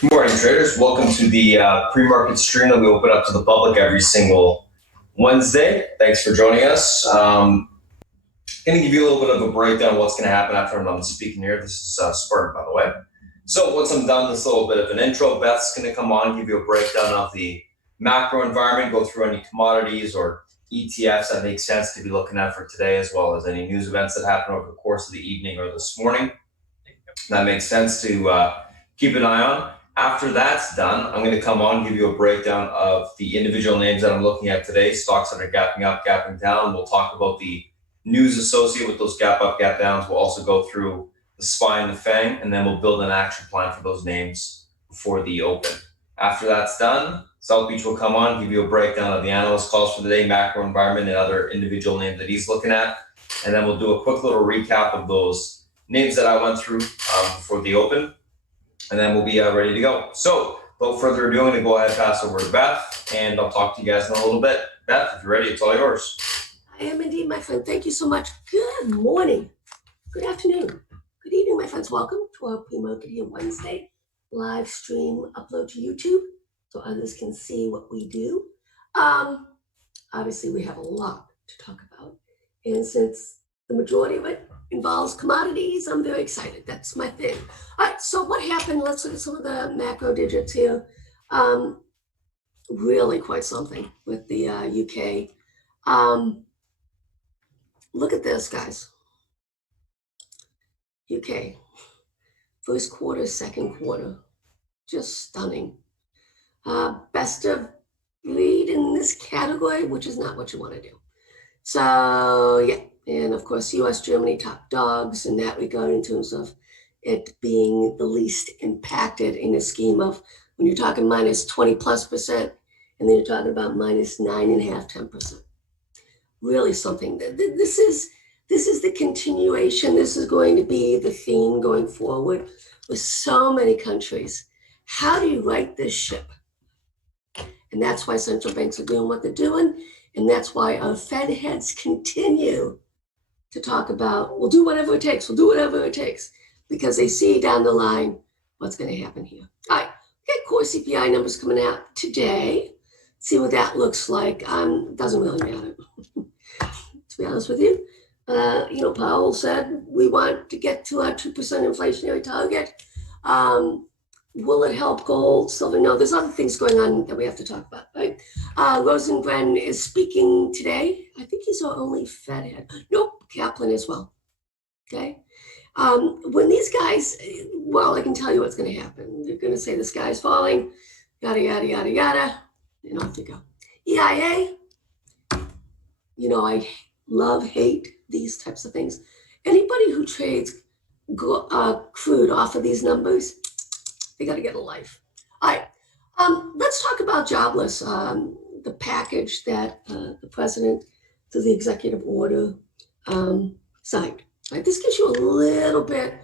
Good morning, traders. Welcome to the pre-market stream that we open up to the public every single Wednesday. Thanks for joining us. Going to give you a little bit of a breakdown of what's going to happen after I'm done speaking here. This is Spartan, by the way. So once I'm done, this little bit of an intro. Beth's going to come on, give you a breakdown of the macro environment, go through any commodities or ETFs that make sense to be looking at for today, as well as any news events that happen over the course of the evening or this morning. That makes sense to keep an eye on. After that's done, I'm going to come on and give you a breakdown of the individual names that I'm looking at today, stocks that are gapping up, gapping down. We'll talk about the news associated with those gap up, gap downs. We'll also go through the SPY and the Fang, and then we'll build an action plan for those names before the open. After that's done, South Beach will come on, give you a breakdown of the analyst calls for the day, macro environment, and other individual names that he's looking at. And then we'll do a quick little recap of those names that I went through before the open. And then we'll be ready to go. So without further ado, I'm going to go ahead and pass over to Beth, and I'll talk to you guys in a little bit. Beth, if you're ready, it's all yours. I am indeed, my friend. Thank you so much. Good morning, good afternoon, good evening, my friends. Welcome to our pre-market here Wednesday live stream upload to YouTube so others can see what we do. Obviously, we have a lot to talk about. And since the majority of it involves commodities, I'm very excited. That's my thing. All right, so what happened? Let's look at some of the macro digits here. Really quite something with the UK. Look at this, guys. UK, first quarter, second quarter, just stunning. Best of breed in this category, which is not what you want to do. So yeah, and of course, US, Germany, top dogs in that regard in terms of it being the least impacted in a scheme of when you're talking minus 20+%, and then you're talking about minus 9.5%, 10%. Really something. This is the continuation. This is going to be the theme going forward with so many countries. How do you right this ship? And that's why central banks are doing what they're doing. And that's why our Fed heads continue to talk about, we'll do whatever it takes. We'll do whatever it takes. Because they see down the line what's going to happen here. All right, we got core CPI numbers coming out today. See what that looks like. Doesn't really matter, to be honest with you. Powell said we want to get to our 2% inflationary target. Will it help gold, silver? No, there's other things going on that we have to talk about, right? Rosengren is speaking today. I think he's our only Fed head. Nope, Kaplan as well. Okay. When these guys, well, I can tell you what's going to happen. They're going to say the sky's falling, yada, yada, yada, yada, and off you go. EIA, I hate these types of things. Anybody who trades crude off of these numbers, they got to get a life. All right, let's talk about jobless, the package that the president, through the executive order, signed. Right, this gives you a little bit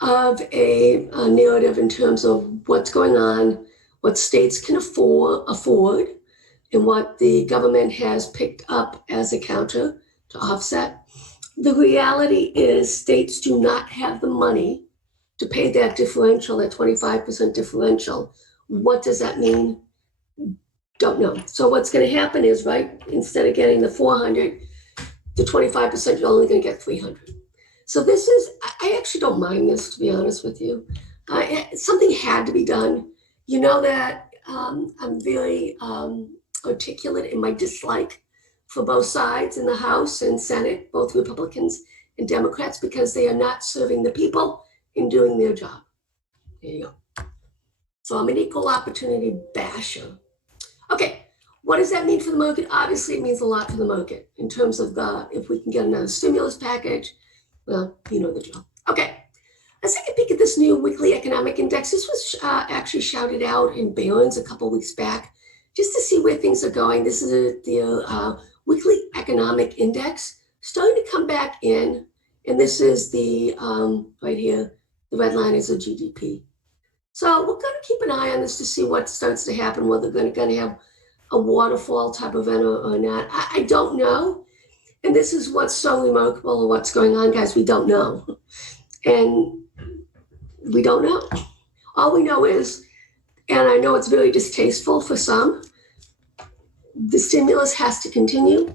of a narrative in terms of what's going on, what states can afford, and what the government has picked up as a counter to offset. The reality is states do not have the money to pay that differential, that 25% differential. What does that mean? Don't know. So what's going to happen is, right, instead of getting the 400, the 25%, you're only going to get 300. So this is, I actually don't mind this, to be honest with you. Something had to be done. You know that I'm very articulate in my dislike for both sides in the House and Senate, both Republicans and Democrats, because they are not serving the people in doing their job. There you go. So I'm an equal opportunity basher. Okay, what does that mean for the market? Obviously, it means a lot for the market in terms of if we can get another stimulus package. Well, you know the drill. Okay, let's take a peek at this new weekly economic index. This was actually shouted out in Barron's a couple weeks back, just to see where things are going. This is the weekly economic index starting to come back in, and this is the right here. The red line is the GDP. So we're going to keep an eye on this to see what starts to happen, whether they're going to have a waterfall type event or not. I don't know. And this is what's so remarkable of what's going on, guys. We don't know. And we don't know. All we know is And I know it's very distasteful for some. The stimulus has to continue.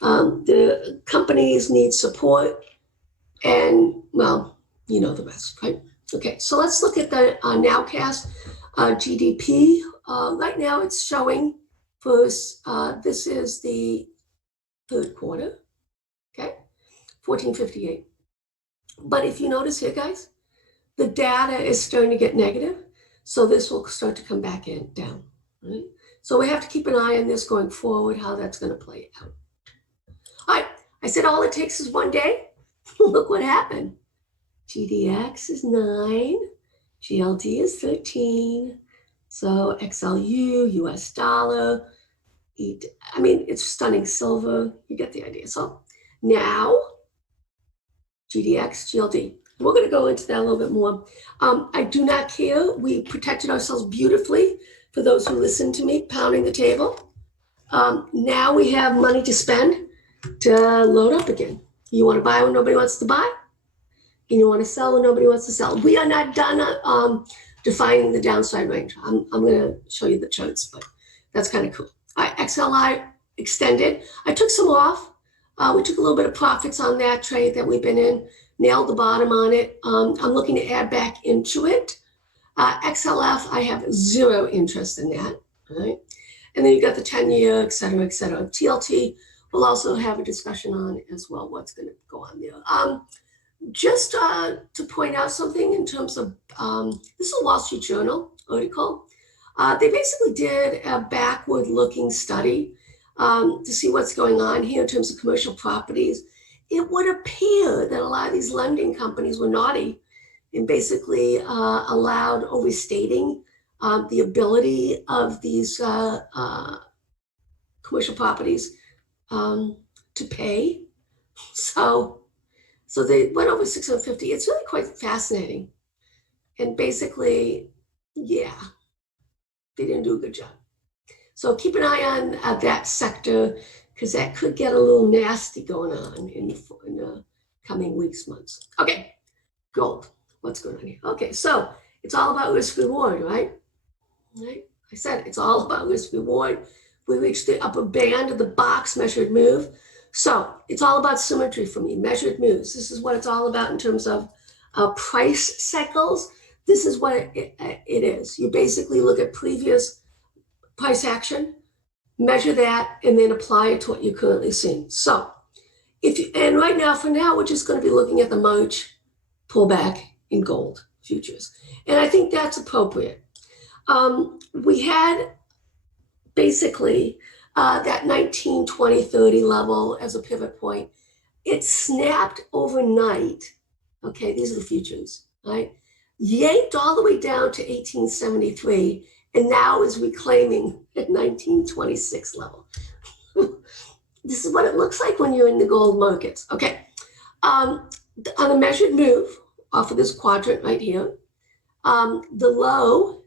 The companies need support. And, well, you know the rest, right? Okay, so let's look at the nowcast GDP. Right now it's showing for, this is the third quarter, okay? 1458. But if you notice here, guys, the data is starting to get negative. So this will start to come back down, right? So we have to keep an eye on this going forward, how that's going to play out. All right, I said all it takes is one day. Look what happened. GDX is 9, GLD is 13. So XLU, US dollar, I mean, it's stunning. Silver, you get the idea. So now, GDX, GLD. We're going to go into that a little bit more. I do not care. We protected ourselves beautifully for those who listen to me, pounding the table. Now we have money to spend to load up again. You want to buy when nobody wants to buy, and you want to sell when nobody wants to sell. We are not done defining the downside range. I'm going to show you the charts, but that's kind of cool. All right, XLI extended. I took some off. We took a little bit of profits on that trade that we've been in, nailed the bottom on it. I'm looking to add back into it. XLF, I have zero interest in that, all right? And then you got the 10-year, et cetera, et cetera. TLT, we'll also have a discussion on as well, what's going to go on there. Just to point out something in terms of, this is a Wall Street Journal article. They basically did a backward-looking study to see what's going on here in terms of commercial properties. It would appear that a lot of these lending companies were naughty and basically allowed overstating the ability of these commercial properties to pay. So they went over 650. It's really quite fascinating. And basically, yeah, they didn't do a good job. So keep an eye on that sector, because that could get a little nasty going on in the coming weeks, months. Okay, gold. What's going on here? Okay, so it's all about risk reward, right? Right? I said it's all about risk reward. We reached the upper band of the box measured move. So it's all about symmetry for me, measured moves. This is what it's all about in terms of price cycles. This is what it is. You basically look at previous price action, measure that, and then apply it to what you're currently seeing. So and right now, for now, we're just going to be looking at the March pullback in gold futures. And I think that's appropriate. We had basically that 19, 20, 30 level as a pivot point. It snapped overnight. Okay, these are the futures, right? Yanked all the way down to 1873, and now is reclaiming at 1926 level. This is what it looks like when you're in the gold markets. Okay, on a measured move off of this quadrant right here, the low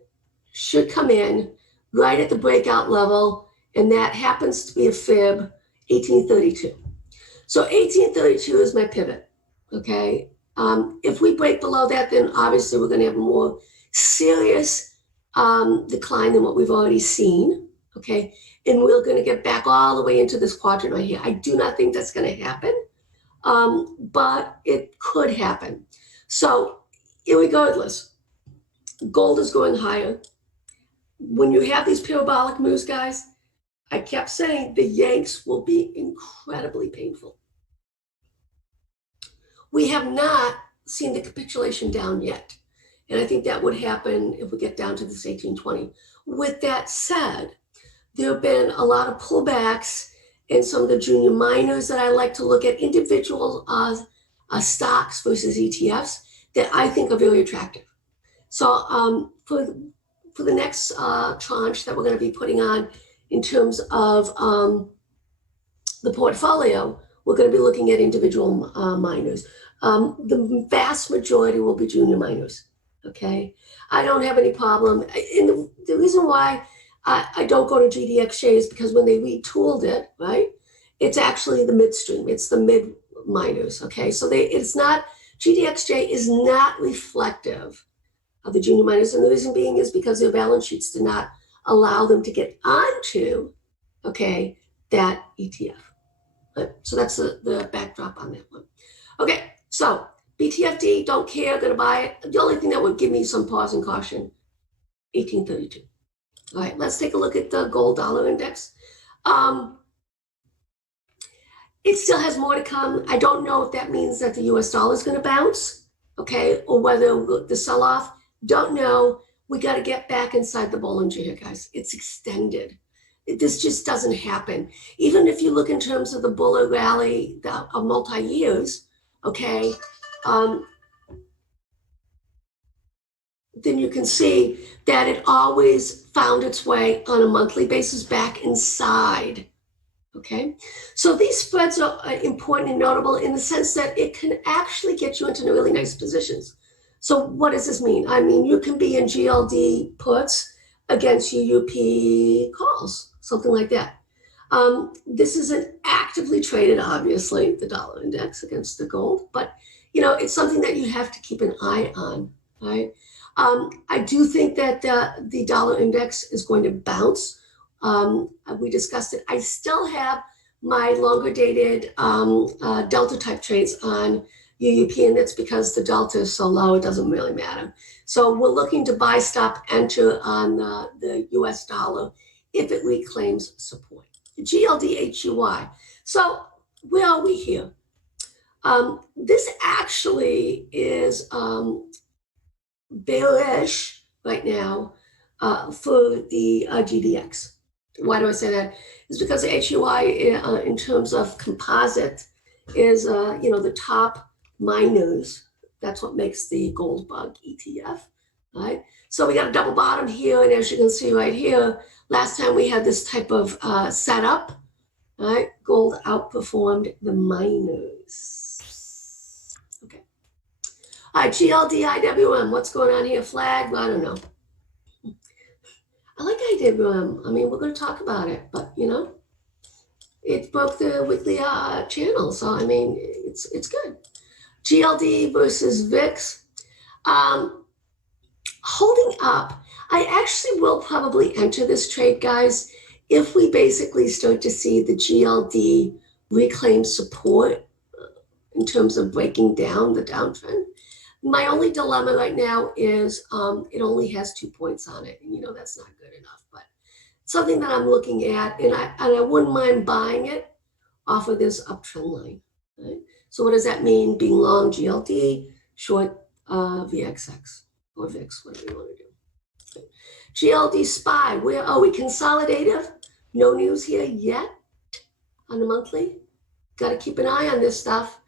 should come in right at the breakout level, and that happens to be a fib 1832. So 1832 is my pivot, okay? If we break below that, then obviously we're going to have a more serious decline than what we've already seen, okay? And we're going to get back all the way into this quadrant right here. I do not think that's going to happen, but it could happen. So irregardless, gold is going higher. When you have these parabolic moves, guys, I kept saying the yanks will be incredibly painful. We have not seen the capitulation down yet. And I think that would happen if we get down to this 1820. With that said, there have been a lot of pullbacks in some of the junior miners that I like to look at, individual stocks versus ETFs that I think are very attractive. So for the next tranche that we're going to be putting on in terms of the portfolio, we're going to be looking at individual miners. The vast majority will be junior miners, okay? I don't have any problem. And the reason why I don't go to GDXJ is because when they retooled it, right, it's actually the midstream. It's the mid miners, okay? So it's not, GDXJ is not reflective, of the junior miners. And the reason being is because their balance sheets did not allow them to get onto, okay, that ETF. Right? So that's the backdrop on that one. Okay, so BTFD, don't care, gonna buy it. The only thing that would give me some pause and caution, 1832. All right, let's take a look at the gold dollar index. It still has more to come. I don't know if that means that the US dollar is going to bounce, okay, or whether the sell-off, don't know. We got to get back inside the Bollinger here, guys. It's extended. This just doesn't happen. Even if you look in terms of the bull rally of multi-years, okay, then you can see that it always found its way on a monthly basis back inside. Okay, so these spreads are important and notable in the sense that it can actually get you into really nice positions. So what does this mean? I mean, you can be in GLD puts against UUP calls, something like that. This isn't actively traded, obviously, the dollar index against the gold, but you know, it's something that you have to keep an eye on, right? I do think that the dollar index is going to bounce. We discussed it. I still have my longer dated delta type trades on UUP, and that's because the delta is so low, it doesn't really matter. So we're looking to buy, stop, enter on the US dollar if it reclaims support. GLDHUY. So where are we here? This actually is bearish right now for the GDX. Why do I say that? It's because the HUI in terms of composite is, you know, the top miners. That's what makes the gold bug ETF, right? So we got a double bottom here, and as you can see right here, last time we had this type of setup, right? Gold outperformed the miners. Okay. All right, GLDIWM, what's going on here? Flag? Well, I don't know. I like IWM. I mean, we're going to talk about it, but you know, it broke the weekly channel, so I mean, it's good. GLD versus VIX, holding up. I actually will probably enter this trade, guys, if we basically start to see the GLD reclaim support in terms of breaking down the downtrend. My only dilemma right now is it only has 2 points on it, and you know that's not good enough. But something that I'm looking at, and I wouldn't mind buying it off of this uptrend line. Right? So what does that mean? Being long GLD, short VXX or VIX, whatever you want to do. Okay. GLD SPY. Where are we? Consolidative. No news here yet on the monthly. Got to keep an eye on this stuff.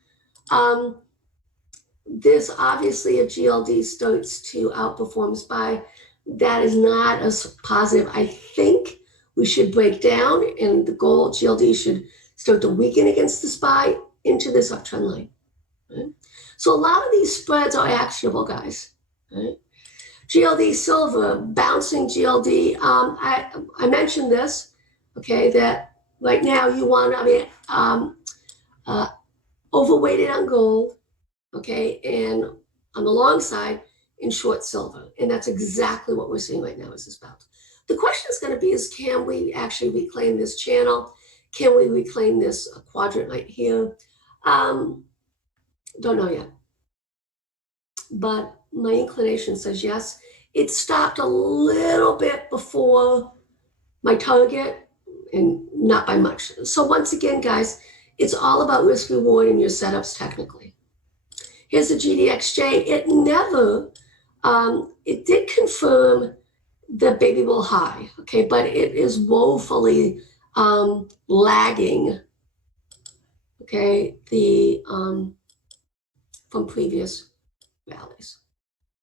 This obviously, if GLD starts to outperform SPY, that is not as positive. I think we should break down, and the gold GLD should start to weaken against the SPY into this uptrend line. Right? So a lot of these spreads are actionable, guys. Right? GLD silver, bouncing GLD. I mentioned this, okay, that right now you want, I mean, overweighted on gold, okay, and on the long side in short silver. And that's exactly what we're seeing right now is this bounce. The question is going to be is, can we actually reclaim this channel? Can we reclaim this quadrant right here? Don't know yet. But my inclination says yes. It stopped a little bit before my target and not by much. So once again, guys, it's all about risk reward in your setups technically. Here's the GDXJ. It never, it did confirm the baby bull high, okay, but it is woefully lagging, okay, the from previous rallies,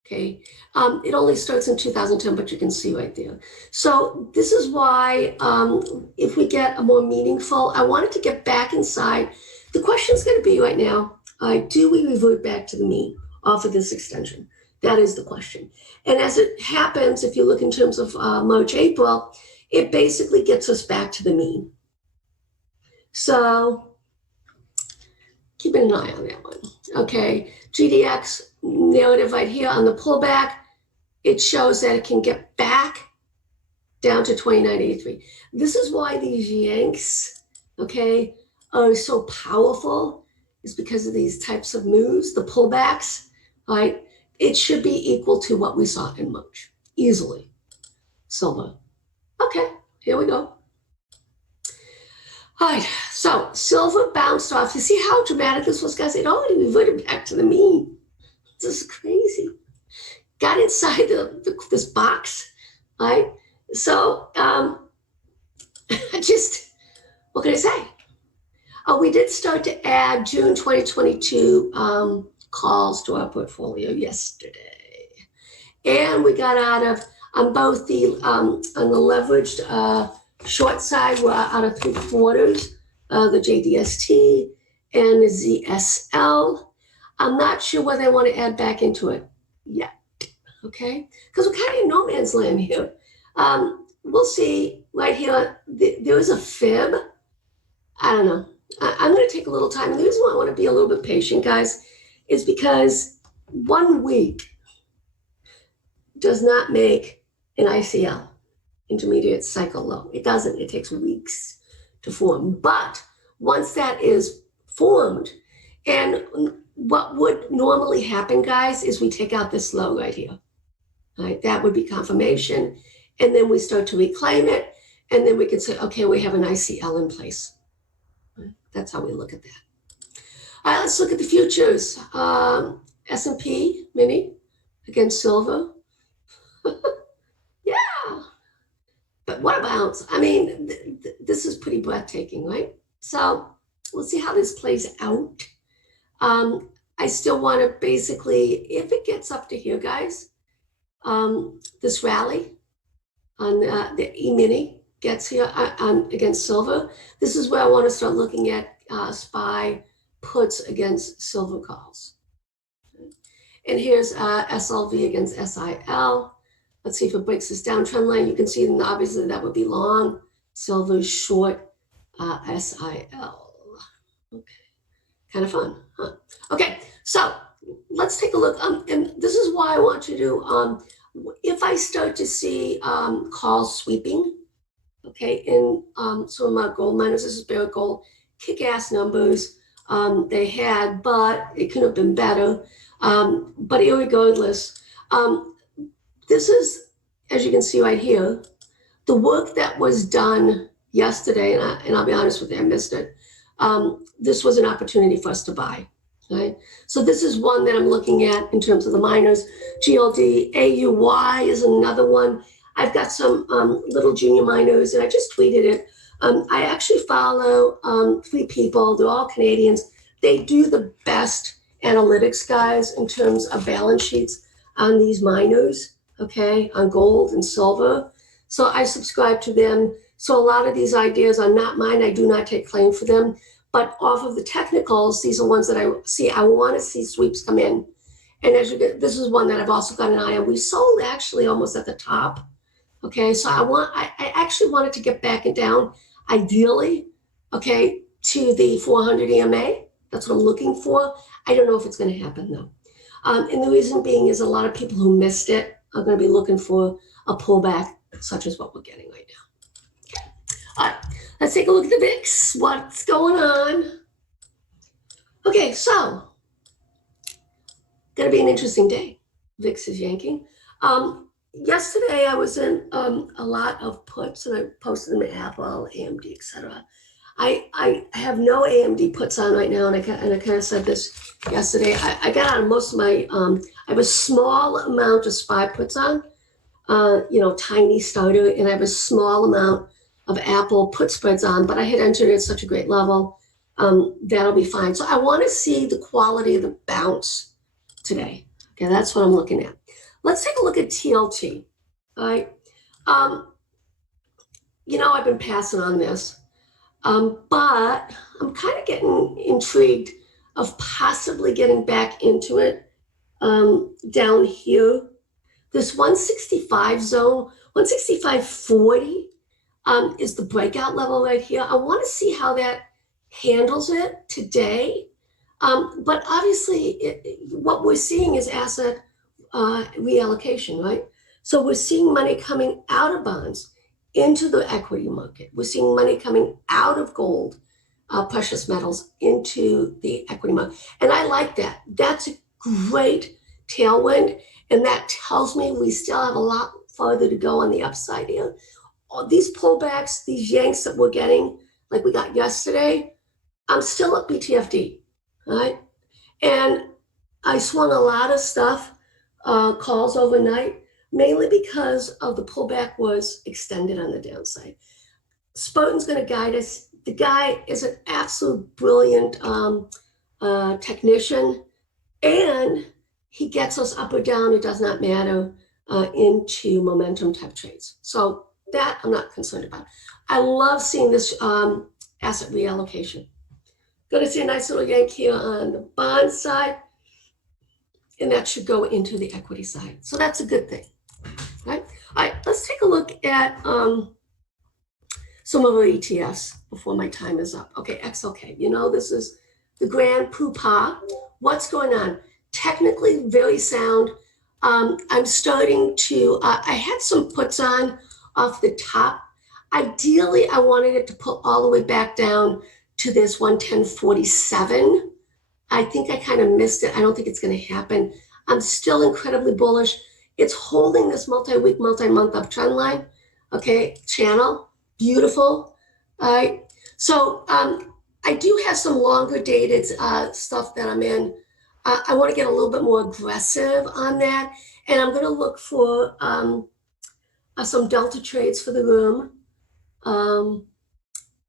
okay. It only starts in 2010, but you can see right there. So this is why if we get a more meaningful, I wanted to get back inside. The question is going to be right now, do we revert back to the mean off of this extension? That is the question. And as it happens, if you look in terms of March, April, it basically gets us back to the mean. So keeping an eye on that one. Okay, GDX narrative right here on the pullback. it shows that it can get back down to 29.83. This is why these yanks, okay, are so powerful, is because of these types of moves, the pullbacks, right? It should be equal to what we saw in March, easily. Silver. Okay, here we go. All right, so silver bounced off. You see how dramatic this was, guys? It already reverted back to the mean. This is crazy. Got inside this box, right? So, just, what can I say? We did start to add June 2022 calls to our portfolio yesterday. And we got out of, on both the, on the leveraged short side, we're out of 3/4, the JDST and the ZSL. I'm not sure whether I want to add back into it yet, okay? Because we're kind of in no man's land here. We'll see right here, there is a fib. I don't know. I'm going to take a little time. And the reason why I want to be a little bit patient, guys, is because 1 week does not make an ICL, intermediate cycle low. It doesn't. It takes weeks to form. But once that is formed, and what would normally happen, guys, is we take out this low right here. Right? That would be confirmation. And then we start to reclaim it. And then we can say, okay, we have an ICL in place. That's how we look at that. All right, let's look at the futures. S&P mini against silver. Yeah. But what about, I mean, this is pretty breathtaking, right? So we'll see how this plays out. I still want to basically, if it gets up to here, guys, this rally on the E-mini gets here against silver. This is where I want to start looking at SPY puts against silver calls. And here's SLV against SIL. Let's see if it breaks this downtrend line. You can see then obviously that would be long. Silver short SIL. Okay, kind of fun, huh? Okay, so let's take a look. And this is why I want you to, if I start to see calls sweeping, okay, in some of my gold miners, this is Barrick Gold, kick-ass numbers they had, but it could have been better. But irregardless, this is, as you can see right here, the work that was done yesterday, and I'll be honest with you, I missed it. This was an opportunity for us to buy, right? So this is one that I'm looking at in terms of the miners. GLD, AUY is another one. I've got some little junior miners, and I just tweeted it. I actually follow 3 people. They're all Canadians. They do the best analytics, guys, in terms of balance sheets on these miners, okay, on gold and silver. So I subscribe to them. So a lot of these ideas are not mine. I do not take claim for them. But off of the technicals, these are ones that I see. I want to see sweeps come in. And as you get, this is one that I've also got an eye on. We sold actually almost at the top. Okay, so I actually wanted to get back and down, ideally, okay, to the 400 EMA. That's what I'm looking for. I don't know if it's going to happen though. And the reason being is a lot of people who missed it are going to be looking for a pullback, such as what we're getting right now. Okay. All right, let's take a look at the VIX. What's going on? Okay, so going to be an interesting day. VIX is yanking. Yesterday, I was in a lot of puts, and I posted them at Apple, AMD, etc. I have no AMD puts on right now, and I kind of said this yesterday. I got out of most of my, I have a small amount of SPY puts on, tiny starter, and I have a small amount of Apple put spreads on, but I had entered at such a great level, that'll be fine. So I want to see the quality of the bounce today. Okay, that's what I'm looking at. Let's take a look at TLT, all right? I've been passing on this, but I'm kind of getting intrigued of possibly getting back into it down here. This 165 zone, 165.40 is the breakout level right here. I want to see how that handles it today. But obviously, what we're seeing is asset reallocation, right? So we're seeing money coming out of bonds into the equity market. We're seeing money coming out of gold, precious metals into the equity market. And I like that. That's a great tailwind. And that tells me we still have a lot farther to go on the upside here. All these pullbacks, these yanks that we're getting, like we got yesterday, I'm still at BTFD, right? And I swung a lot of stuff, calls overnight, mainly because of the pullback was extended on the downside. Spartan's going to guide us. The guy is an absolute brilliant technician, and he gets us up or down, it does not matter, into momentum type trades. So that I'm not concerned about. I love seeing this asset reallocation. Going to see a nice little yank here on the bond side, and that should go into the equity side. So that's a good thing, right? All right, let's take a look at some of our ETFs before my time is up. Okay, XLK, you know, this is the grand poopah. What's going on? Technically very sound. I'm starting to, I had some puts on off the top. Ideally, I wanted it to pull all the way back down to this 110.47. I think I kind of missed it. I don't think it's going to happen. I'm still incredibly bullish. It's holding this multi-week, multi-month uptrend line, okay, channel. Beautiful. All right. So I do have some longer dated stuff that I'm in. I want to get a little bit more aggressive on that. And I'm going to look for some delta trades for the room.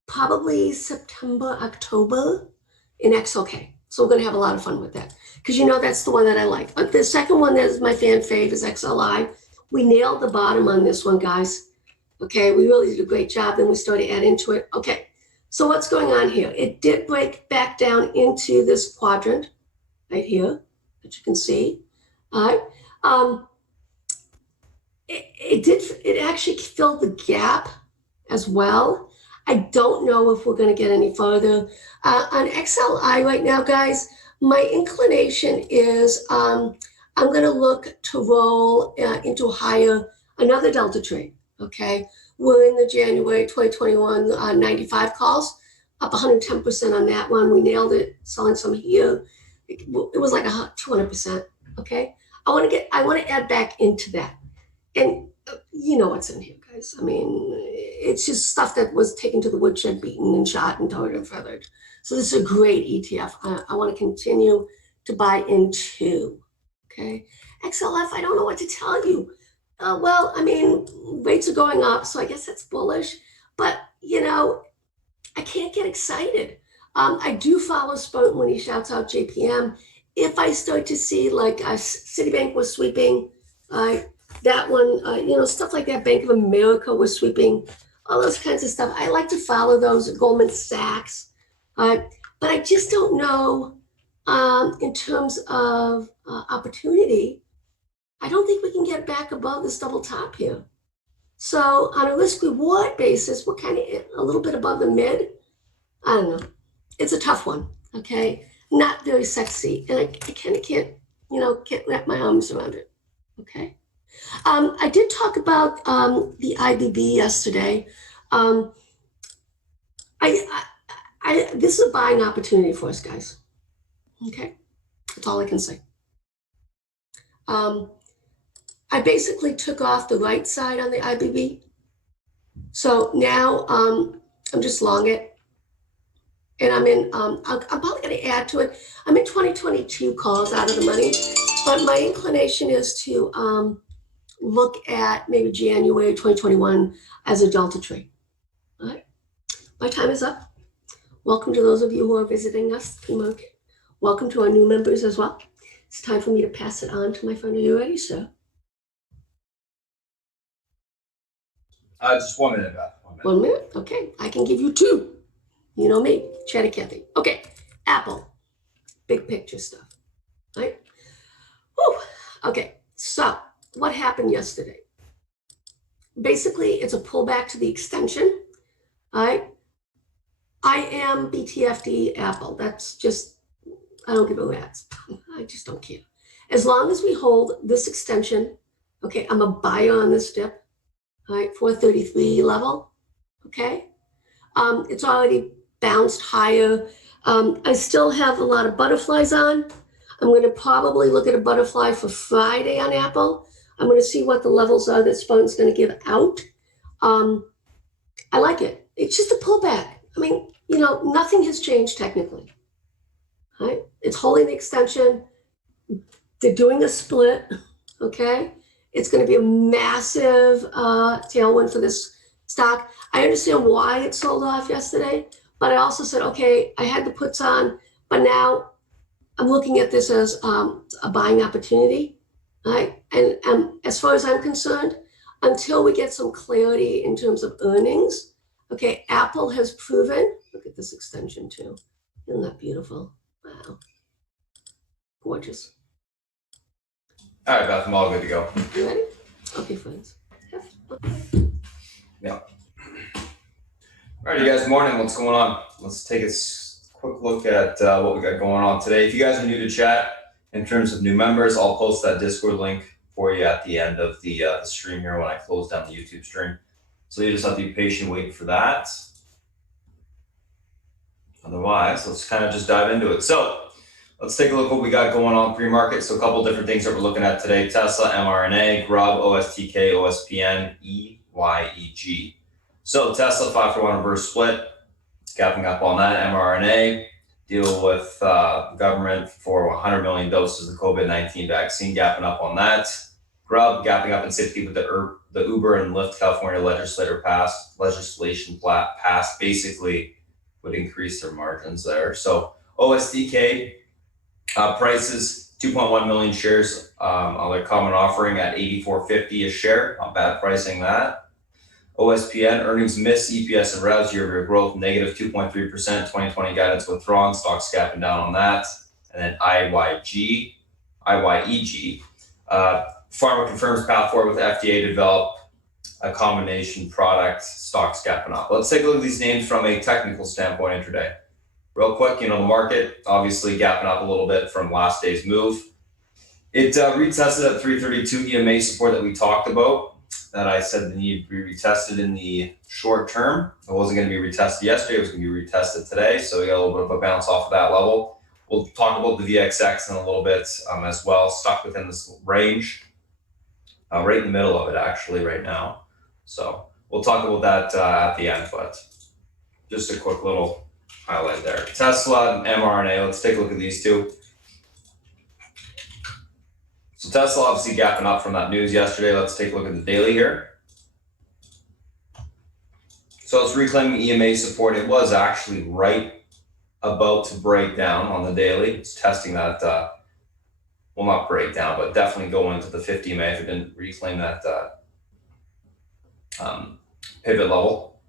Probably September, October in XLK. So we're going to have a lot of fun with that. Because you know that's the one that I like. But the second one that is my fan fave is XLI. We nailed the bottom on this one, guys. Okay, we really did a great job. Then we started adding to it. Okay, so what's going on here? It did break back down into this quadrant right here that you can see. All right. It actually filled the gap as well. I don't know if we're going to get any further. On XLI right now, guys, my inclination is I'm going to look to roll into higher, another delta trade. Okay, we're in the January 2021 95 calls, up 110% on that one. We nailed it, selling some here. It was like 200%. Okay, I want to add back into that, and you know what's in here, guys. I mean, it's just stuff that was taken to the woodshed, beaten and shot and tarred and feathered. So this is a great ETF. I want to continue to buy into. Okay, XLF. I don't know what to tell you. Well, I mean, rates are going up, so I guess that's bullish. But, you know, I can't get excited. I do follow Spartan when he shouts out JPM. If I start to see like Citibank was sweeping, that one, you know, stuff like that, Bank of America was sweeping, all those kinds of stuff. I like to follow those, Goldman Sachs. But I just don't know in terms of opportunity. I don't think we can get back above this double top here. So on a risk reward basis, we're kind of a little bit above the mid. I don't know. It's a tough one, okay? Not very sexy. And I kind of can't, you know, can't wrap my arms around it, okay? I did talk about the IBB yesterday. This is a buying opportunity for us, guys, okay? That's all I can say. I basically took off the right side on the IBB. So now I'm just long it. And I'm in, I'm probably going to add to it. I'm in 2022 calls out of the money. But my inclination is to look at maybe January 2021 as a delta trade. All right. My time is up. Welcome to those of you who are visiting us, pre-market. Welcome to our new members as well. It's time for me to pass it on to my friend. Are you ready, sir? Just 1 minute, Beth. 1 minute. 1 minute? Okay, I can give you 2. You know me, chatty Cathy. Okay, Apple, big picture stuff, right? Whew. Okay, so what happened yesterday? Basically, it's a pullback to the extension, all right? I am BTFD Apple. That's just, I don't give a rat's. I just don't care. As long as we hold this extension, okay, I'm a buyer on this dip, all right, 433 level, okay? It's already bounced higher. I still have a lot of butterflies on. I'm going to probably look at a butterfly for Friday on Apple. I'm going to see what the levels are that Spartan's going to give out. I like it. It's just a pullback. I mean, you know, nothing has changed technically. Right? It's holding the extension. They're doing a split. Okay. It's going to be a massive tailwind for this stock. I understand why it sold off yesterday, but I also said, okay, I had the puts on, but now I'm looking at this as a buying opportunity. Right? And as far as I'm concerned, until we get some clarity in terms of earnings, okay, Apple has proven, look at this extension too. Isn't that beautiful? Wow. Gorgeous. All right, Beth, I'm all good to go. You ready? Okay, friends. Yeah. All right, you guys, morning. What's going on? Let's take a quick look at what we got going on today. If you guys are new to chat, in terms of new members, I'll post that Discord link for you at the end of the stream here when I close down the YouTube stream. So you just have to be patient waiting for that. Otherwise, let's kind of just dive into it. So let's take a look what we got going on pre-market. So a couple different things that we're looking at today: Tesla, MRNA, Grub, OSTK, OSPN, EYEG. So Tesla 5-for-1 reverse split, gapping up on that. MRNA, deal with government for 100 million doses of the COVID-19 vaccine, gapping up on that. Grub, gapping up in safety with the Uber and Lyft California legislation passed, basically would increase their margins there. So OSDK, prices 2.1 million shares on their common offering at $84.50 a share. Not bad pricing that. OSPN, earnings miss, EPS and revs, year-over-year growth, negative 2.3%, 2020 guidance withdrawn, stocks gapping down on that. And then IYEG, pharma confirms path forward with FDA to develop a combination product, stocks gapping up. Let's take a look at these names from a technical standpoint intraday. Real quick, the market obviously gapping up a little bit from last day's move. It retested at 332 EMA support that we talked about, that I said needed to be retested in the short term. It wasn't going to be retested yesterday, it was going to be retested today. So we got a little bit of a bounce off of that level. We'll talk about the VXX in a little bit as well, stuck within this range, right in the middle of it actually right now. So we'll talk about that at the end, but just a quick little highlight there. Tesla and MRNA, let's take a look at these two. So Tesla obviously gapping up from that news yesterday. Let's take a look at the daily here. So it's reclaiming EMA support. It was actually right about to break down on the daily. It's testing that, well, not break down, but definitely go into the 50 EMA if it didn't reclaim that pivot level,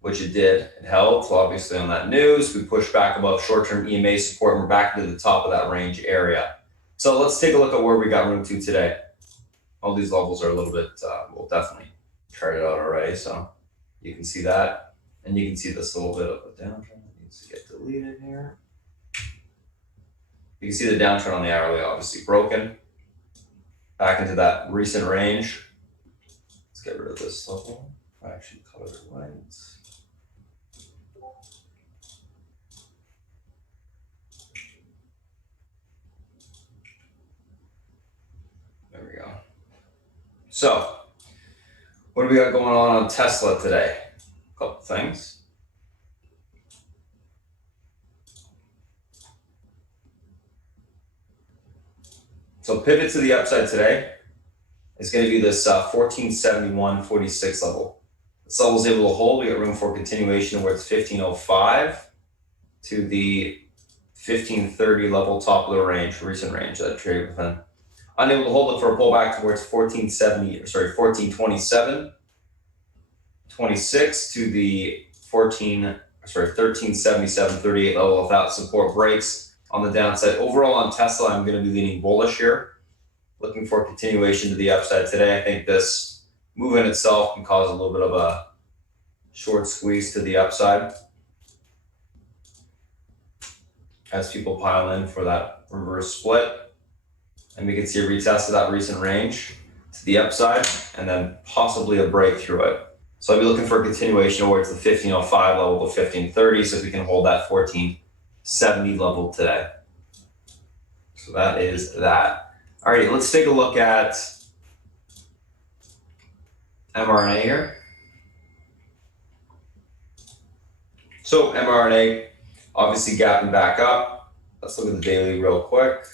which it did. It held. So obviously on that news, we pushed back above short-term EMA support and we're back to the top of that range area. So let's take a look at where we got room to today. All these levels are a little bit, we'll definitely chart it out already. So you can see that, and you can see this little bit of a downtrend that needs to get deleted here. You can see the downtrend on the hourly obviously broken. Back into that recent range. Let's get rid of this level. I actually colored it white. There we go. So, what do we got going on Tesla today? A couple things. So pivot to the upside today is going to be this 1471.46 level. This level is able to hold. We got room for continuation where it's 1505 to the 1530 level, top of the range, recent range that traded within. Unable to hold it for a pullback towards 1377.26 to the 1377.38 level. If that support breaks on the downside, overall on Tesla, I'm going to be leaning bullish here, looking for continuation to the upside today. I think this move in itself can cause a little bit of a short squeeze to the upside as people pile in for that reverse split. And we can see a retest of that recent range to the upside, and then possibly a break through it. So I'd be looking for a continuation towards the 1505 level to 1530, so if we can hold that 1470 level today. So that is that. All right, let's take a look at MRNA here. So MRNA obviously gapping back up. Let's look at the daily real quick.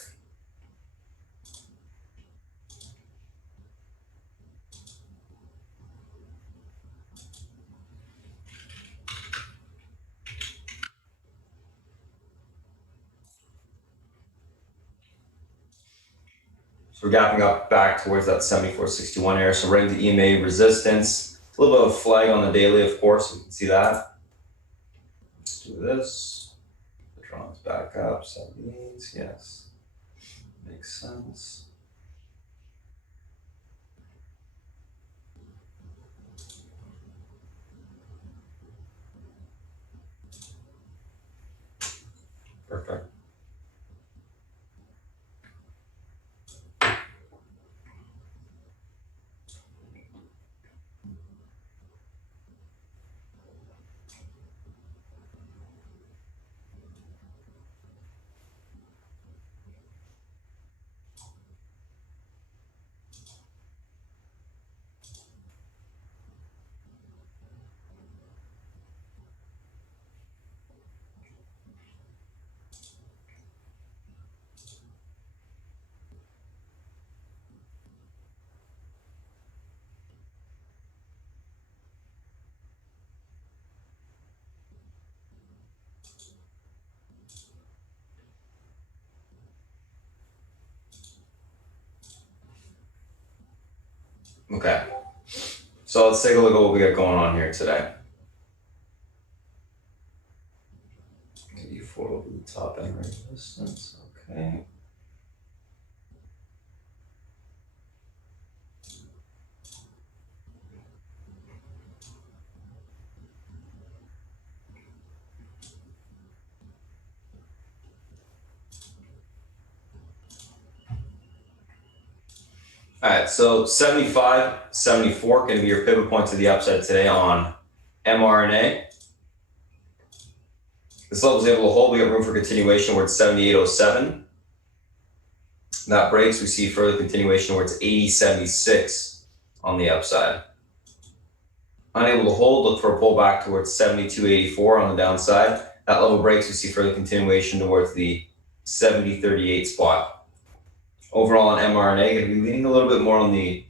So we're gapping up back towards that 74.61 area. So right into EMA resistance. A little bit of a flag on the daily, of course. You can see that. Let's do this. The drawing's back up. 78. Yes. Makes sense. Perfect. Okay. So let's take a look at what we got going on here today. E4 will be the top end resistance. Okay. All right, so 75, 74 going to be your pivot point to the upside today on MRNA. This level is able to hold. We got room for continuation towards 78.07. That breaks. We see further continuation towards 80.76 on the upside. Unable to hold, look for a pullback towards 72.84 on the downside. That level breaks. We see further continuation towards the 70.38 spot. Overall on MRNA, going to be leaning a little bit more on the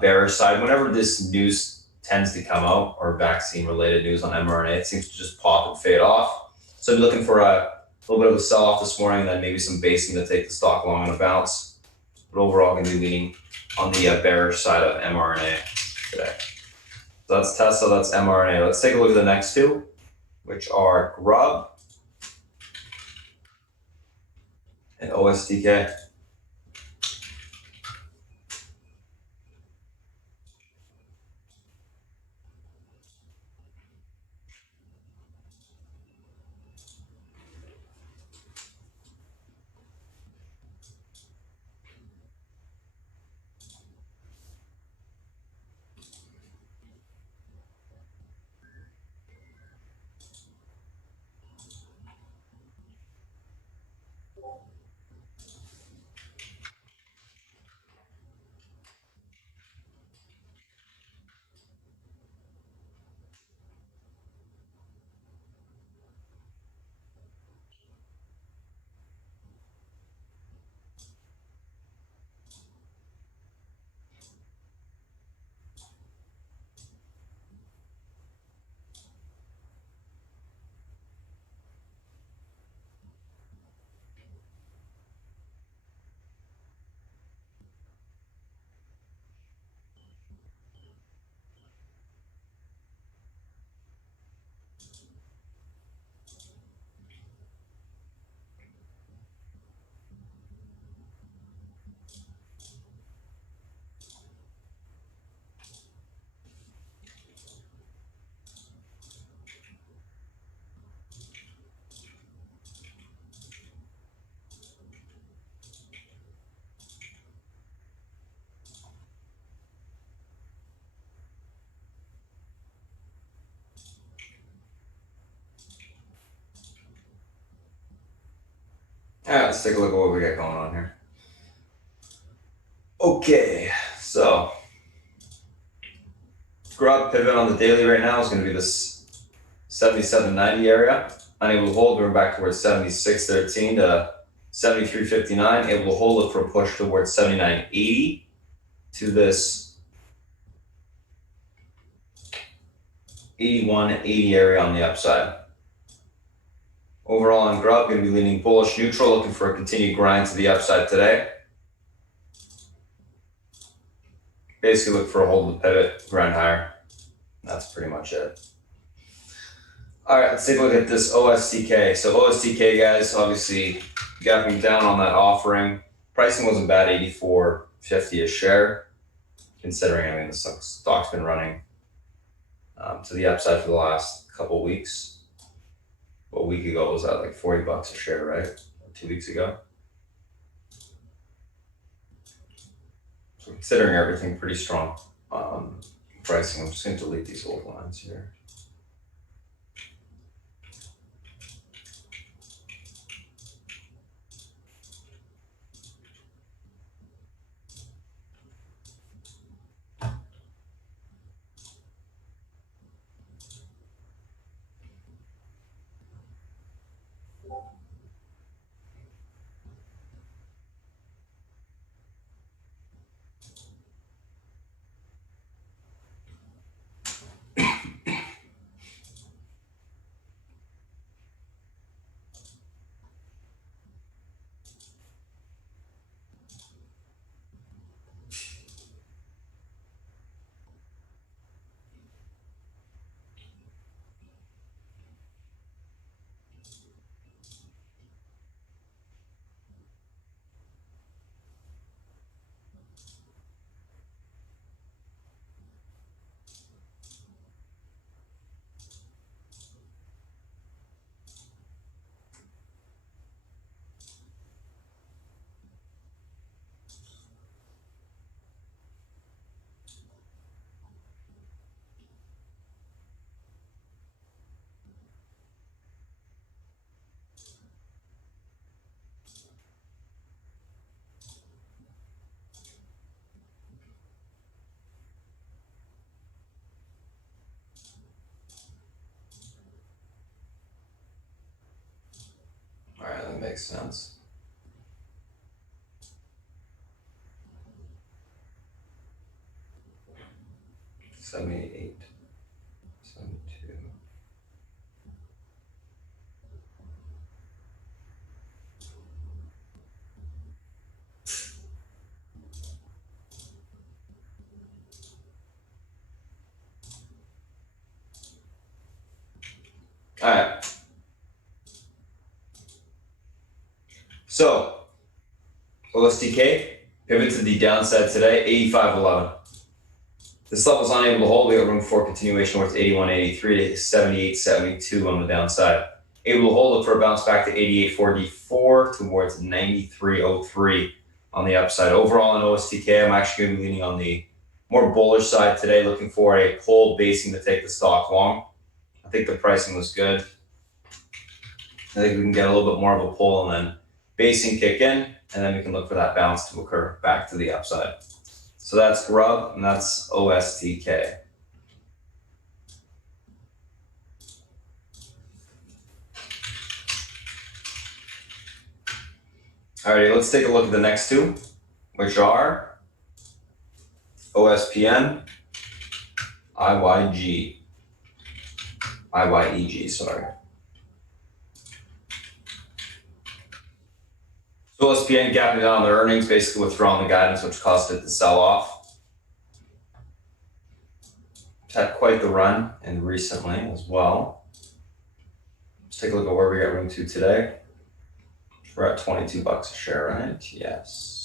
bearish side. Whenever this news tends to come out, or vaccine-related news on MRNA, it seems to just pop and fade off. So I'm looking for a little bit of a sell-off this morning, and then maybe some basing to take the stock long on a bounce. But overall, going to be leaning on the bearish side of MRNA today. So that's Tesla, that's MRNA. Let's take a look at the next two, which are Grub and OSTK. All right, let's take a look at what we got going on here. Okay, so Grub pivot on the daily right now is going to be this 77.90 area. Unable to hold, we're back towards 76.13 to 73.59. Able to hold it for a push towards 79.80 to this 81.80 area on the upside. Overall on Grub, going to be leaning bullish neutral, looking for a continued grind to the upside today. Basically look for a hold of the pivot, grind higher. That's pretty much it. All right, let's take a look at this OSTK. So OSTK, guys, obviously gapping down on that offering. Pricing wasn't bad, 84.50 a share, considering, I mean, the stock's been running to the upside for the last couple weeks. A week ago was at like 40 bucks a share, right? 2 weeks ago. So considering everything, pretty strong pricing. I'm just going to delete these old lines here. All right, that makes sense. $78, $72. All right. So OSTK pivot to the downside today, 85.11. This level is unable to hold. We have room for continuation towards 81.83 to 78.72 on the downside. Able to hold it for a bounce back to 88.44 towards 93.03 on the upside. Overall on OSTK, I'm actually going to be leaning on the more bullish side today, looking for a pull basing to take the stock long. I think the pricing was good. I think we can get a little bit more of a pull and then basing kick in, and then we can look for that bounce to occur back to the upside. So that's Grub, and that's OSTK. Alrighty, let's take a look at the next two, which are OSPN, IYEG, sorry. So OSPN gapping down on their earnings, basically withdrawing the guidance, which caused it to sell off. It's had quite the run and recently as well. Let's take a look at where we got room to today. We're at 22 bucks a share, right? Yes.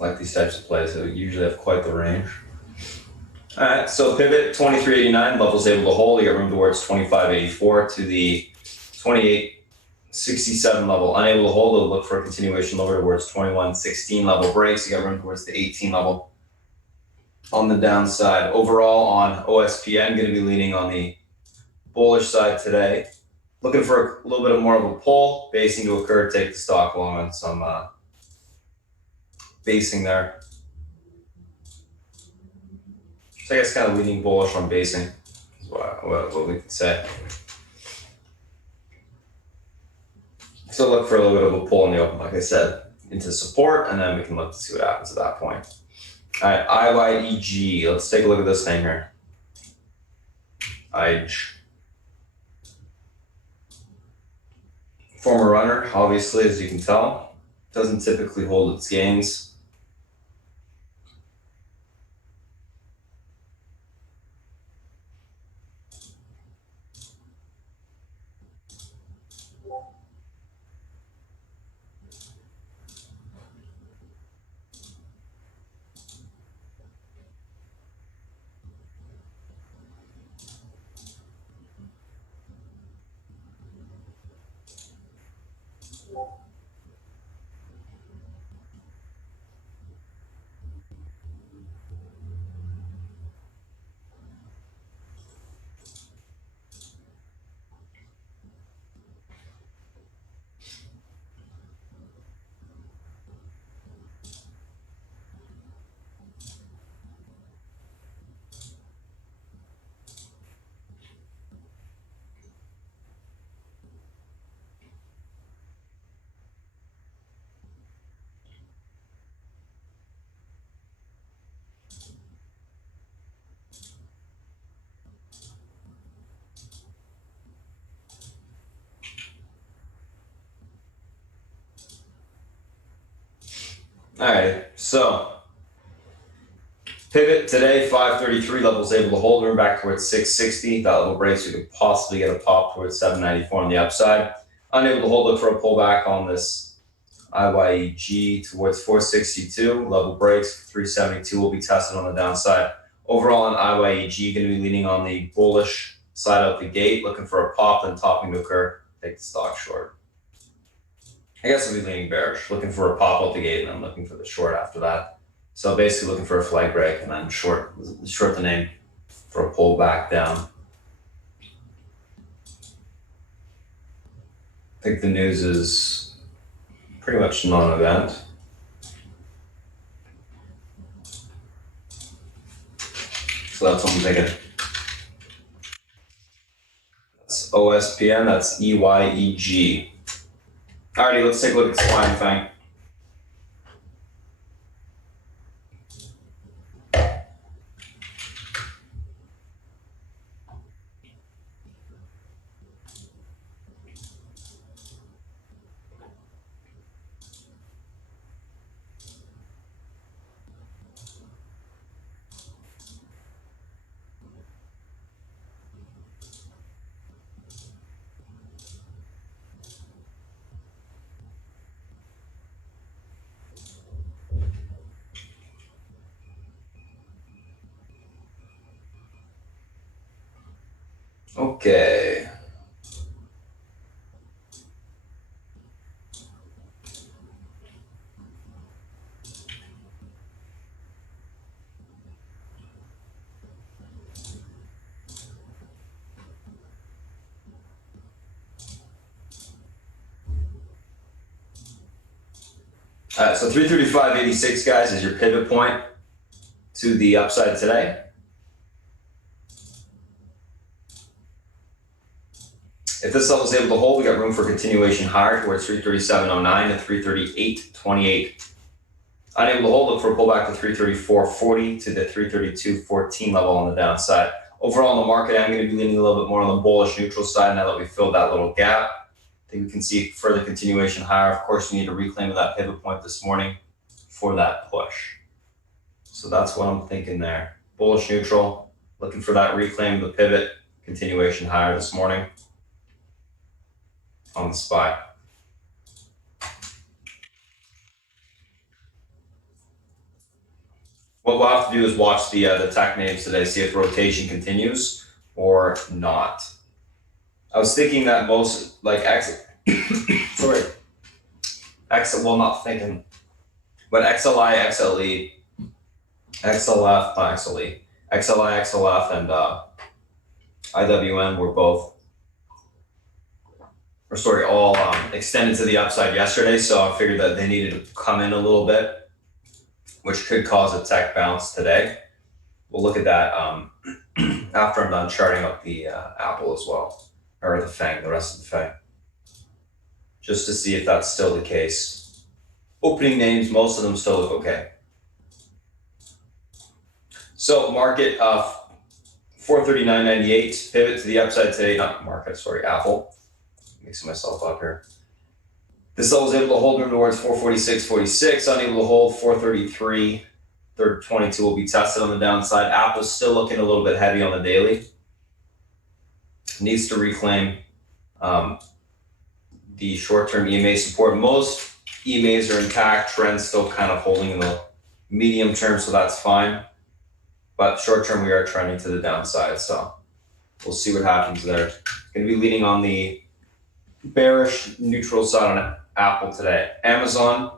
like these types of plays. They usually have quite the range. All right, so pivot 23.89, levels able to hold. You got room towards 25.84 to the 28.67 level. Unable to hold, it'll look for a continuation lower towards 21.16 level breaks. You got room towards the 18 level on the downside. Overall on OSPN, going to be leaning on the bullish side today. Looking for a little bit more of a pull, basing to occur, take the stock along on some basing there. So I guess kind of leaning bullish on basing is what we could say. So look for a little bit of a pull in the open, like I said, into support, and then we can look to see what happens at that point. All right, EYEG. Let's take a look at this thing here. EYEG. Former runner, obviously, as you can tell, doesn't typically hold its gains. All right, so pivot today, 533 levels able to hold. We're back towards 660. That level breaks, we could possibly get a pop towards 794 on the upside. Unable to hold, look for a pullback on this EYEG towards 462. Level breaks, 372 will be tested on the downside. Overall on EYEG, going to be leaning on the bullish side out the gate, looking for a pop and topping to occur. Take the stock short. I guess I'll be leaning bearish, looking for a pop out the gate, and I'm looking for the short after that. So basically looking for a flag break and then short the name for a pullback down. I think the news is pretty much non-event. So that's what I'm thinking. That's OSPN, that's EYEG. Alrighty, let's take a look at SPY and Fang. Okay. So 335.86, guys, is your pivot point to the upside today. If this level is able to hold, we got room for continuation higher towards 337.09 to 338.28. Unable to hold, look for a pullback to 334.40 to the 332.14 level on the downside. Overall in the market, I'm going to be leaning a little bit more on the bullish neutral side now that we filled that little gap. I think we can see further continuation higher. Of course, we need to reclaim that pivot point this morning for that push. So that's what I'm thinking there. Bullish neutral, looking for that reclaim of the pivot, continuation higher this morning on the SPY. What we'll have to do is watch the tech names today, see if rotation continues or not. I was thinking that most like sorry, well, not thinking, but XLI, XLE, XLF, not XLE, XLI, XLF, and IWM were both, all extended to the upside yesterday. So I figured that they needed to come in a little bit, which could cause a tech bounce today. We'll look at that after I'm done charting up the Apple as well, or the Fang, the rest of the Fang, just to see if that's still the case. Opening names, most of them still look okay. So market 439.98, pivot to the upside today, not market, sorry, Apple. Mixing myself up here. This level is able to hold room towards 446.46, unable to hold 433. Third 22 will be tested on the downside. Apple's still looking a little bit heavy on the daily. Needs to reclaim the short-term EMA support. Most EMAs are intact, trends still kind of holding in the medium term, so that's fine. But short term, we are trending to the downside, so we'll see what happens there. Going to be leaning on the bearish neutral side on Apple today. Amazon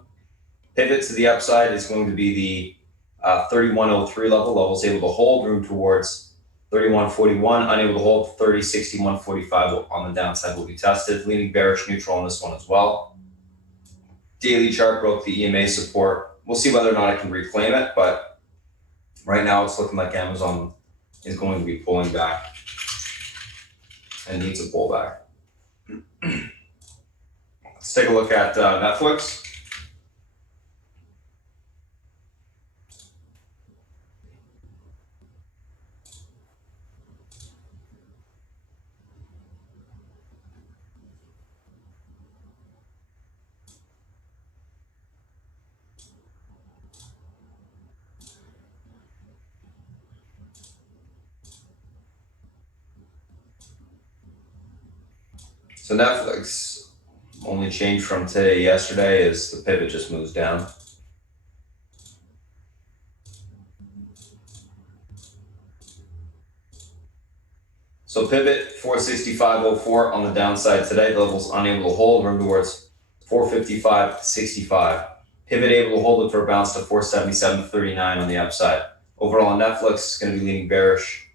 pivot to the upside is going to be the 3103 levels able to hold, room towards 3141, unable to hold 3061.45 on the downside will be tested. Leaning bearish neutral on this one as well. Daily chart broke the EMA support. We'll see whether or not I can reclaim it, but right now it's looking like Amazon is going to be pulling back and needs a pullback. Let's take a look at Netflix. So Netflix only changed from today to yesterday is the pivot just moves down. So pivot 465.04 on the downside today. Levels unable to hold, room towards 455.65. Pivot able to hold it for a bounce to 477.39 on the upside. Overall on Netflix is going to be leaning bearish,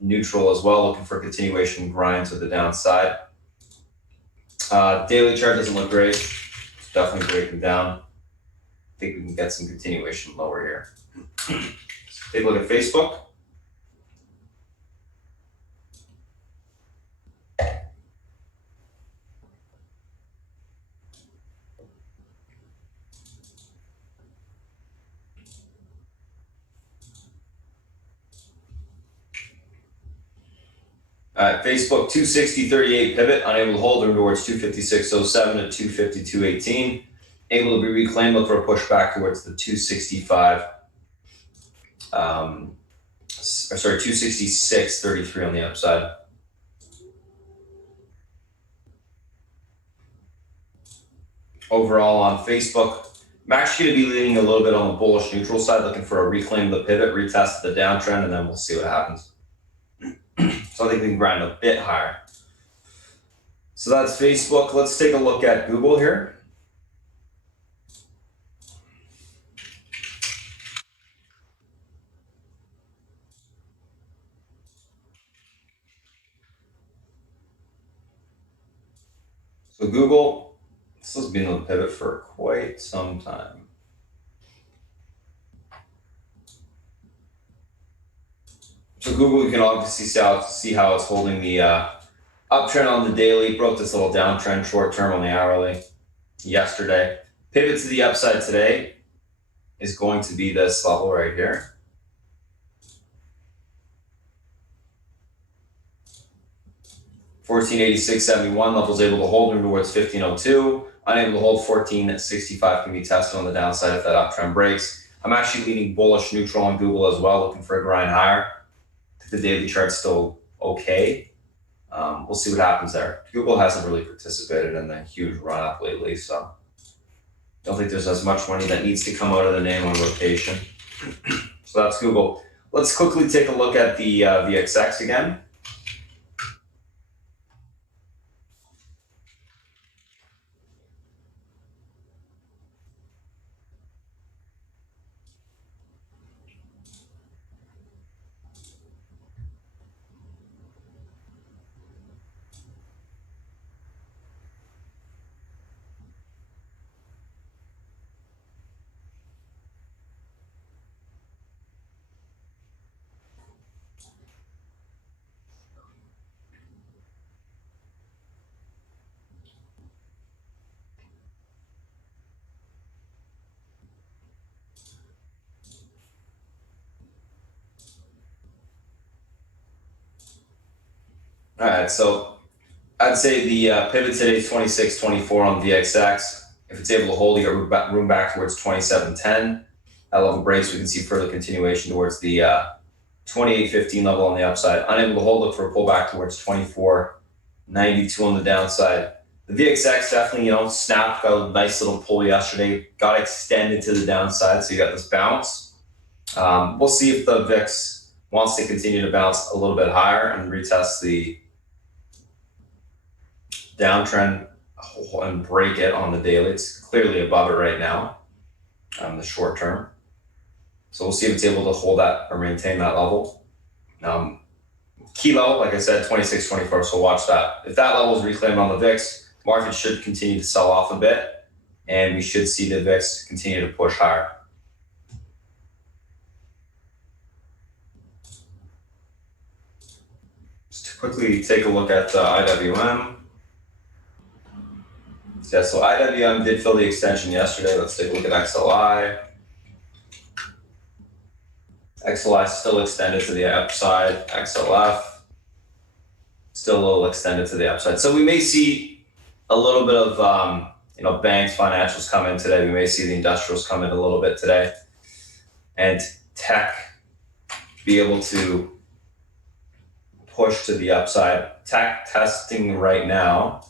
neutral as well, looking for a continuation grind to the downside. Daily chart doesn't look great. It's definitely breaking down. I think we can get some continuation lower here. Take a look at Facebook. Facebook 260.38 pivot, unable to hold, room towards 256.07 to 252.18. Able to be reclaimed, look for a push back towards the 265. 266.33 on the upside. Overall on Facebook, I'm actually going to be leaning a little bit on the bullish neutral side, looking for a reclaim of the pivot, retest the downtrend, and then we'll see what happens. So I think we can grind a bit higher. So that's Facebook. Let's take a look at Google here. So Google, this has been on the pivot for quite some time. So Google, you can obviously see how it's holding the uptrend on the daily, broke this little downtrend short term on the hourly yesterday. Pivot to the upside today is going to be this level right here. $14.86.71 levels able to hold, room towards 15.02. Unable to hold 14.65 can be tested on the downside if that uptrend breaks. I'm actually leaning bullish neutral on Google as well, looking for a grind higher. The daily chart's still okay. We'll see what happens there. Google hasn't really participated in the huge run up lately, so I don't think there's as much money that needs to come out of the name on rotation. So that's Google. Let's quickly take a look at the VXX again. All right, so I'd say the pivot today is 26.24 on VXX. If it's able to hold, you got room back towards 27.10. That level breaks, we can see further continuation towards the 28.15 level on the upside. Unable to hold, look for a pullback towards 24.92 on the downside. The VXX definitely, snapped, got a nice little pull yesterday, got extended to the downside, so you got this bounce. We'll see if the VIX wants to continue to bounce a little bit higher and retest the downtrend and break it on the daily. It's clearly above it right now, the short term. So we'll see if it's able to hold that or maintain that level. Key level, like I said, 26.24, so watch that. If that level is reclaimed on the VIX, market should continue to sell off a bit, and we should see the VIX continue to push higher. Just to quickly take a look at IWM. Yeah, so IWM did fill the extension yesterday. Let's take a look at XLI. XLI still extended to the upside. XLF still a little extended to the upside. So we may see a little bit of banks, financials come in today. We may see the industrials come in a little bit today, and tech be able to push to the upside. Tech testing right now.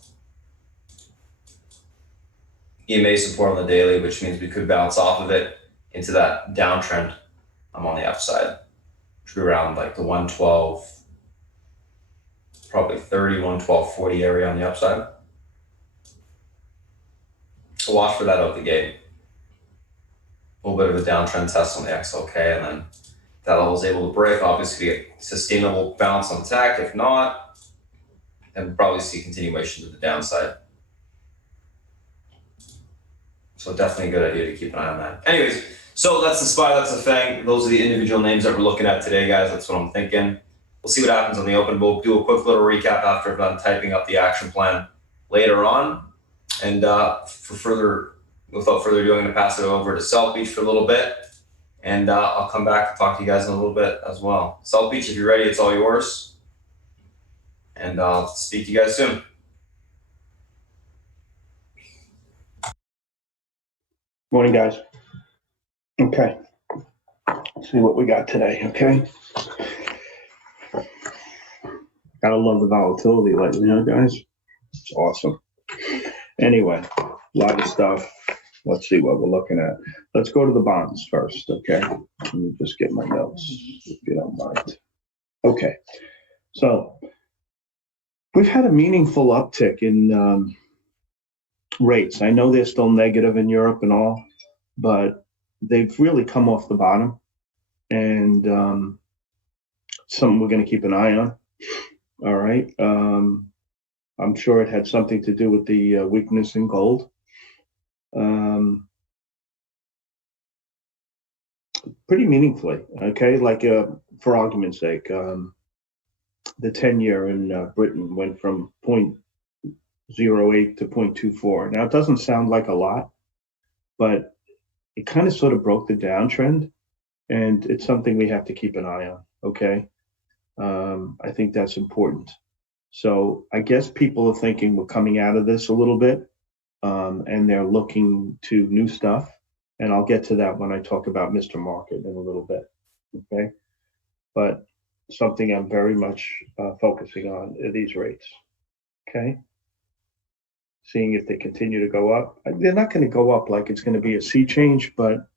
EMA support on the daily, which means we could bounce off of it into that downtrend. I'm on the upside, which would be around like the 112, probably 30, 112.40 area on the upside. So watch for that out the gate. A little bit of a downtrend test on the XLK, and then if that level is able to break, obviously a sustainable bounce on tech. If not, then we'll probably see continuation to the downside. So definitely a good idea to keep an eye on that. Anyways, so that's the SPY, that's the Fang. Those are the individual names that we're looking at today, guys. That's what I'm thinking. We'll see what happens on the open. We'll do a quick little recap after I'm done typing up the action plan later on. And without further ado, I'm going to pass it over to South Beach for a little bit. And I'll come back and talk to you guys in a little bit as well. South Beach, if you're ready, it's all yours. And I'll speak to you guys soon. Morning, guys. Okay. Let's see what we got today, okay? Gotta love the volatility lately, guys? It's awesome. Anyway, a lot of stuff. Let's see what we're looking at. Let's go to the bonds first, okay? Let me just get my notes, if you don't mind. Okay. So we've had a meaningful uptick in rates. I know they're still negative in Europe and all, but they've really come off the bottom, and something we're going to keep an eye on. All right. I'm sure it had something to do with the weakness in gold. Pretty meaningfully, okay? Like for argument's sake, the 10-year in Britain went from 0.08 to 0.24. Now, it doesn't sound like a lot, but it kind of sort of broke the downtrend, and it's something we have to keep an eye on, okay? I think that's important. So I guess people are thinking we're coming out of this a little bit, and they're looking to new stuff, and I'll get to that when I talk about Mr. Market in a little bit, okay? But something I'm very much focusing on are these rates, okay? Seeing if they continue to go up. They're not going to go up like it's going to be a sea change, but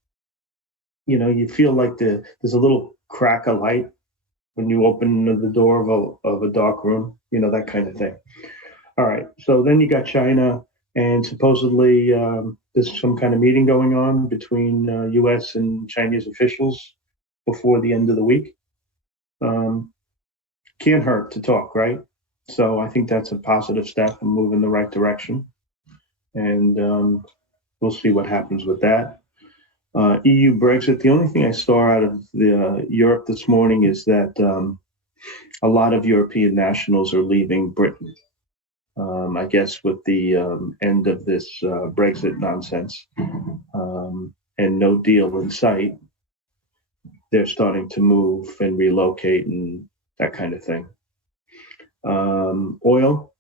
you feel like there's a little crack of light when you open the door of a dark room, that kind of thing. All right. So then you got China, and supposedly there's some kind of meeting going on between U.S. and Chinese officials before the end of the week. Can't hurt to talk, right? So I think that's a positive step and move in the right direction. And we'll see what happens with that. EU Brexit. The only thing I saw out of Europe this morning is that a lot of European nationals are leaving Britain. I guess with the end of this Brexit nonsense and no deal in sight, they're starting to move and relocate and that kind of thing. Oil.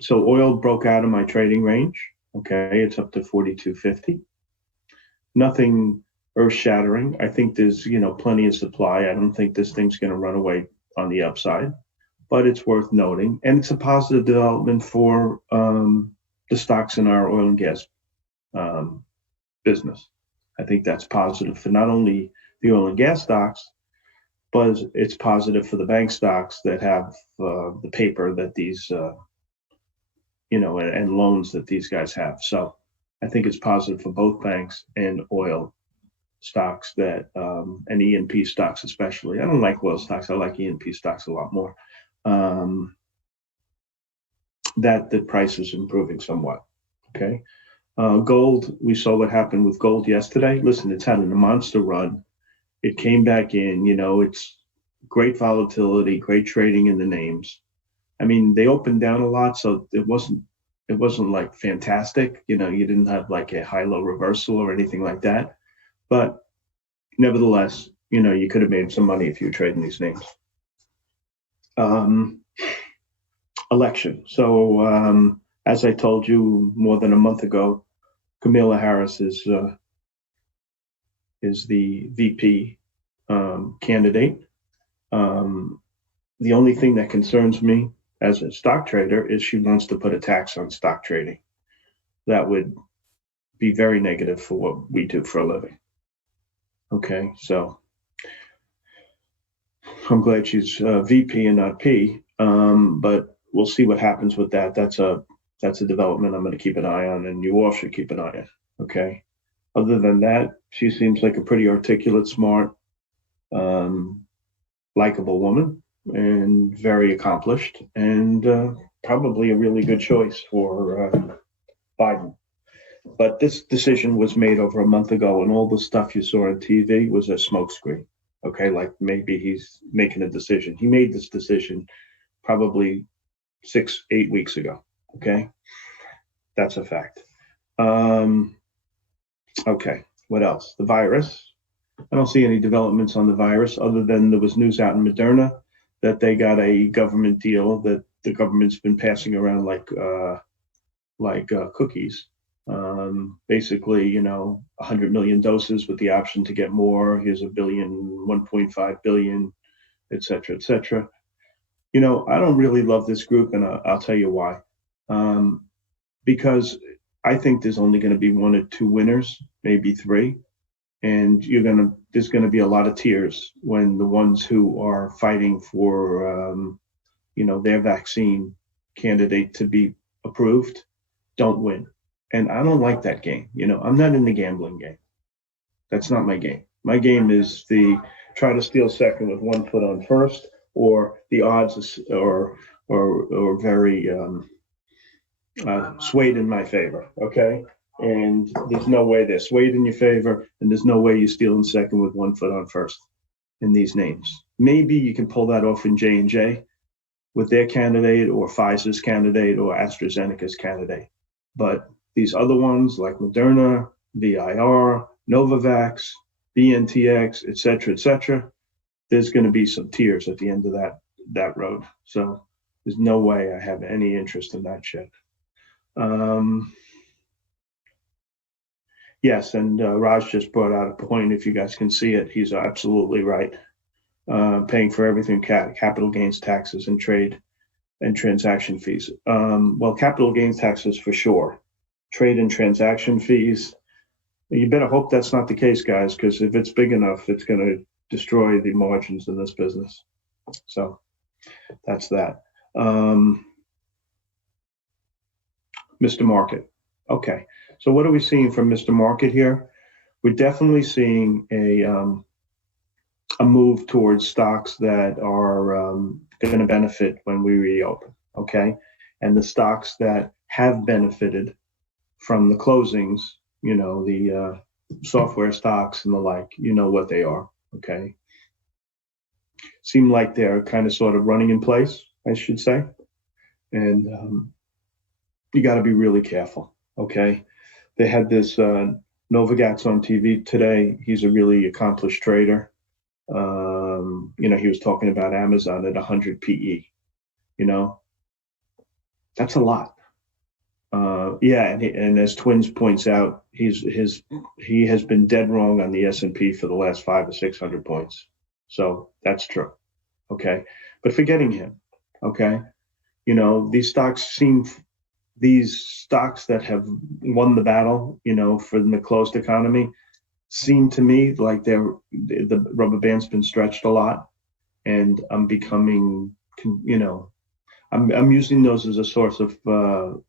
So oil broke out of my trading range. Okay, it's up to 42.50. Nothing earth-shattering. I think there's plenty of supply. I don't think this thing's going to run away on the upside, but it's worth noting, and it's a positive development for the stocks in our oil and gas business. I think that's positive for not only the oil and gas stocks, but it's positive for the bank stocks that have the paper that these and loans that these guys have. So I think it's positive for both banks and oil stocks and E&P stocks especially. I don't like oil stocks. I like E&P stocks a lot more. That the price is improving somewhat. Okay. Gold, we saw what happened with gold yesterday. Listen, it's had a monster run. It came back in, it's great volatility, great trading in the names. I mean, they opened down a lot, so it wasn't like fantastic. You didn't have like a high-low reversal or anything like that. But nevertheless, you could have made some money if you were trading these names. Election. So as I told you more than a month ago, Kamala Harris is the VP candidate. The only thing that concerns me as a stock trader is she wants to put a tax on stock trading. That would be very negative for what we do for a living. Okay, so I'm glad she's VP and not P, but we'll see what happens with that. That's a development I'm going to keep an eye on, and you all should keep an eye on. Okay. Other than that, she seems like a pretty articulate, smart, likable woman, and very accomplished, and probably a really good choice for Biden. But this decision was made over a month ago, and all the stuff you saw on TV was a smokescreen. Okay, like maybe he's making a decision. He made this decision probably 6-8 weeks ago. Okay, that's a fact. Okay, what else? The virus. I don't see any developments on the virus other than there was news out in Moderna that they got a government deal that the government's been passing around like cookies. Basically, 100 million doses with the option to get more. Here's 1.5 billion, et cetera, et cetera. I don't really love this group, and I'll tell you why. Because I think there's only going to be 1 or 2 winners, maybe 3. And there's going to be a lot of tears when the ones who are fighting for, their vaccine candidate to be approved don't win. And I don't like that game. I'm not in the gambling game. That's not my game. My game is try to steal second with 1 foot on first, or the odds are very swayed in my favor. Okay. And there's no way they're swayed in your favor, and there's no way you're stealing second with 1 foot on first in these names. Maybe you can pull that off in J&J with their candidate, or Pfizer's candidate, or AstraZeneca's candidate. But these other ones like Moderna, VIR, Novavax, BNTX, et cetera, there's going to be some tears at the end of that road. So there's no way I have any interest in that shit. Yes, and Raj just brought out a point. If you guys can see it, he's absolutely right. Paying for everything, capital gains taxes and trade and transaction fees. Well, capital gains taxes for sure. Trade and transaction fees, You better hope that's not the case, guys, because if it's big enough, it's going to destroy the margins in this business. So that's that. Mr. Market. Okay. So what are we seeing from Mr. Market here? We're definitely seeing a move towards stocks that are going to benefit when we reopen. Okay. And the stocks that have benefited from the closings, you know, the software stocks and the like, you know what they are. Okay. Seem like they're kind of sort of running in place, I should say. And you got to be really careful. Okay. They had this Novogratz on TV today. He's a really accomplished trader. You know, he was talking about Amazon at 100 PE. You know, that's a lot. Yeah, and as Twins points out, he has been dead wrong on the S&P for the last 500 or 600 points. So that's true. Okay, but forgetting him. Okay, you know, these stocks that have won the battle, you know, for the closed economy, seem to me like the rubber band's been stretched a lot, and I'm becoming, you know, I'm using those as a source of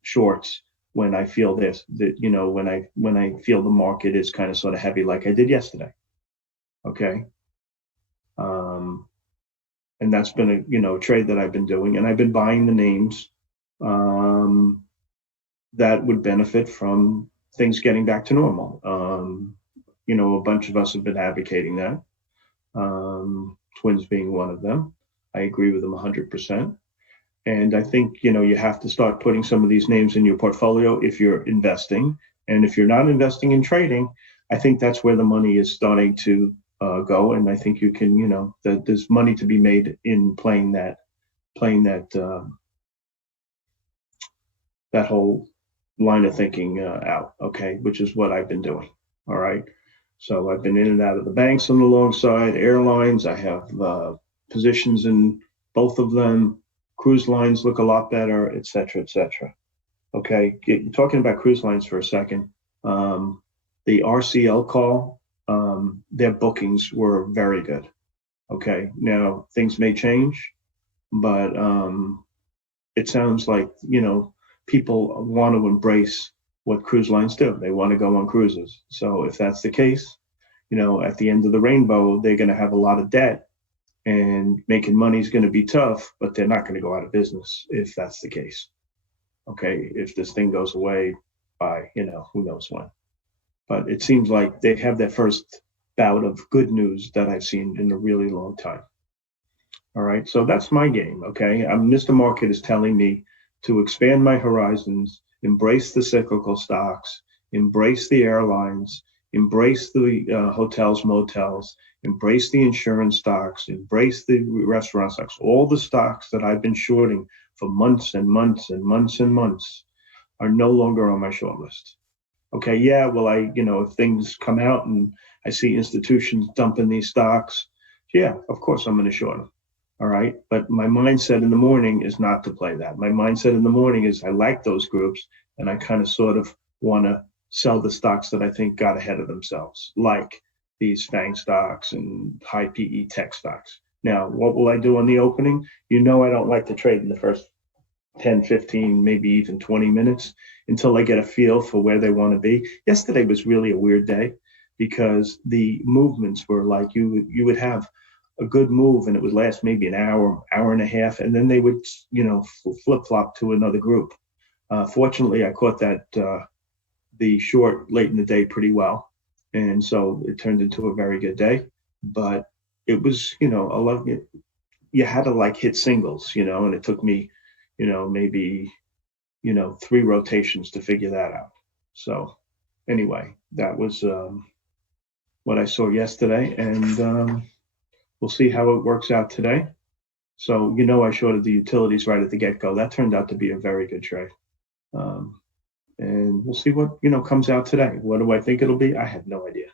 shorts when I feel that you know, when I feel the market is kind of sort of heavy, like I did yesterday. Okay. And that's been a, you know, trade that I've been doing, and I've been buying the names that would benefit from things getting back to normal. You know, a bunch of us have been advocating that. Twins being one of them. I agree with them 100%. And I think, you know, you have to start putting some of these names in your portfolio if you're investing. And if you're not investing in trading, I think that's where the money is starting to go. And I think you can, you know, there's money to be made in playing that whole line of thinking out. Okay, which is what I've been doing. All right. So I've been in and out of the banks on the long side, airlines. I have positions in both of them. Cruise lines look a lot better, et cetera, et cetera. Okay, talking about cruise lines for a second. The RCL call, their bookings were very good. Okay, now things may change, but it sounds like, you know, people want to embrace what cruise lines do. They want to go on cruises. So if that's the case, you know, at the end of the rainbow, they're going to have a lot of debt, and making money is going to be tough, but they're not going to go out of business if that's the case. Okay, if this thing goes away by, you know, who knows when. But it seems like they have their first bout of good news that I've seen in a really long time. All right, so that's my game. Okay, Mr. Market is telling me to expand my horizons, embrace the cyclical stocks, embrace the airlines, embrace the hotels, motels, embrace the insurance stocks, embrace the restaurant stocks, all the stocks that I've been shorting for months and months and months and months are no longer on my short list. Okay, yeah, well, you know, if things come out and I see institutions dumping these stocks, yeah, of course I'm going to short them. All right, but my mindset in the morning is not to play that. My mindset in the morning is I like those groups, and I kind of sort of want to sell the stocks that I think got ahead of themselves, like these Fang stocks and high PE tech stocks. Now, what will I do on the opening? You know, I don't like to trade in the first 10, 15, maybe even 20 minutes until I get a feel for where they want to be. Yesterday was really a weird day because the movements were like you would have a good move and it would last maybe an hour, hour and a half, and then they would, you know, flip-flop to another group. Fortunately, I caught that the short late in the day pretty well, and so it turned into a very good day. But it was, you know, you had to like hit singles, you know, and it took me, you know, maybe, you know, 3 rotations to figure that out. So anyway, that was what I saw yesterday, and we'll see how it works out today. So, you know, I shorted the utilities right at the get-go. That turned out to be a very good trade. And we'll see what, you know, comes out today. What do I think it'll be? I have no idea.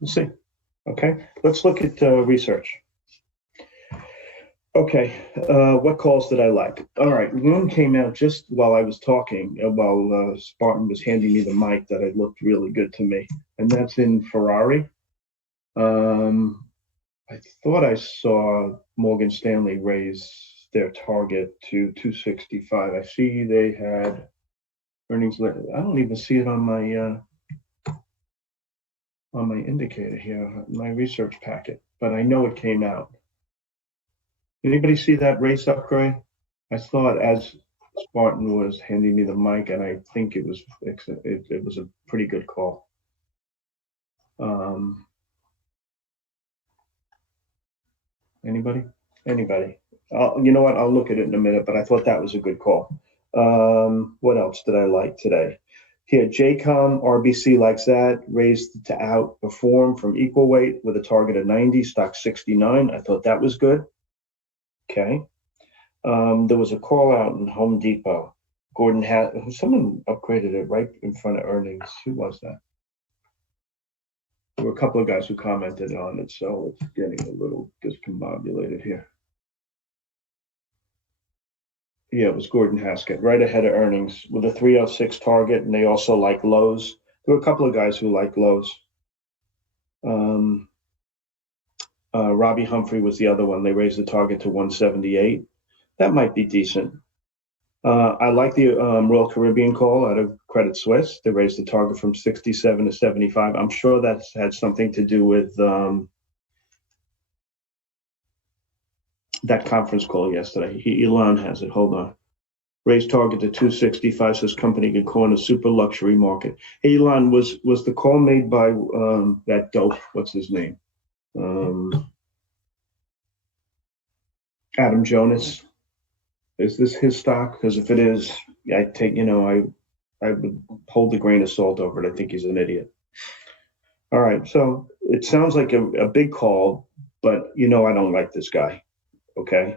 We'll see. Okay, let's look at research. Okay, what calls did I like? All right, one came out just while I was talking, while Spartan was handing me the mic that it looked really good to me, and that's in Ferrari. I thought I saw Morgan Stanley raise their target to 265. I see they had earnings. I don't even see it on my indicator here, my research packet, but I know it came out. Anybody see that race upgrade? I saw it as Spartan was handing me the mic, and I think it was a pretty good call. Anybody? Anybody? You know what? I'll look at it in a minute, but I thought that was a good call. What else did I like today? Here, JCOM, RBC likes that, raised to outperform from equal weight with a target of 90, stock 69. I thought that was good. Okay. There was a call out in Home Depot. Gordon had someone upgraded it right in front of earnings. Who was that? There were a couple of guys who commented on it, so it's getting a little discombobulated here. Yeah, it was Gordon Haskett, right ahead of earnings with a 306 target, and they also like lows. There were a couple of guys who like lows. Robbie Humphrey was the other one. They raised the target to 178. That might be decent. I like the Royal Caribbean call out of Credit Suisse. They raised the target from 67 to 75. I'm sure that's had something to do with that conference call yesterday. Elon has it. Hold on. Raised target to 265, says company can corner super luxury market. Hey, Elon, was the call made by that dope? What's his name? Adam Jonas. Is this his stock? Because if it is, I take, I would hold a grain of salt over it. I think he's an idiot. All right, so it sounds like a big call, but I don't like this guy. Okay.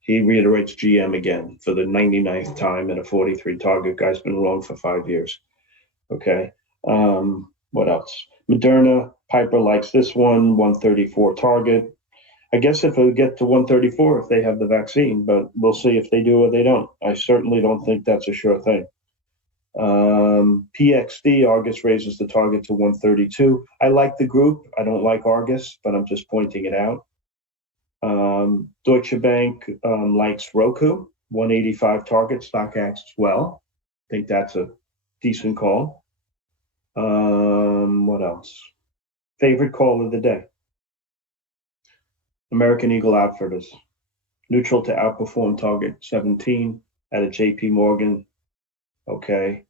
He reiterates GM again for the 99th time at a 43 target. Guy's been wrong for 5 years. Okay. What else? Moderna, Piper likes this one, 134 target. I guess if we get to 134, if they have the vaccine, but we'll see if they do or they don't. I certainly don't think that's a sure thing. PXD, Argus raises the target to 132. I like the group. I don't like Argus, but I'm just pointing it out. Deutsche Bank likes Roku, 185 target, stock acts well. I think that's a decent call. What else? Favorite call of the day. American Eagle Outfitters, neutral to outperform target 17 at a JP Morgan. Okay.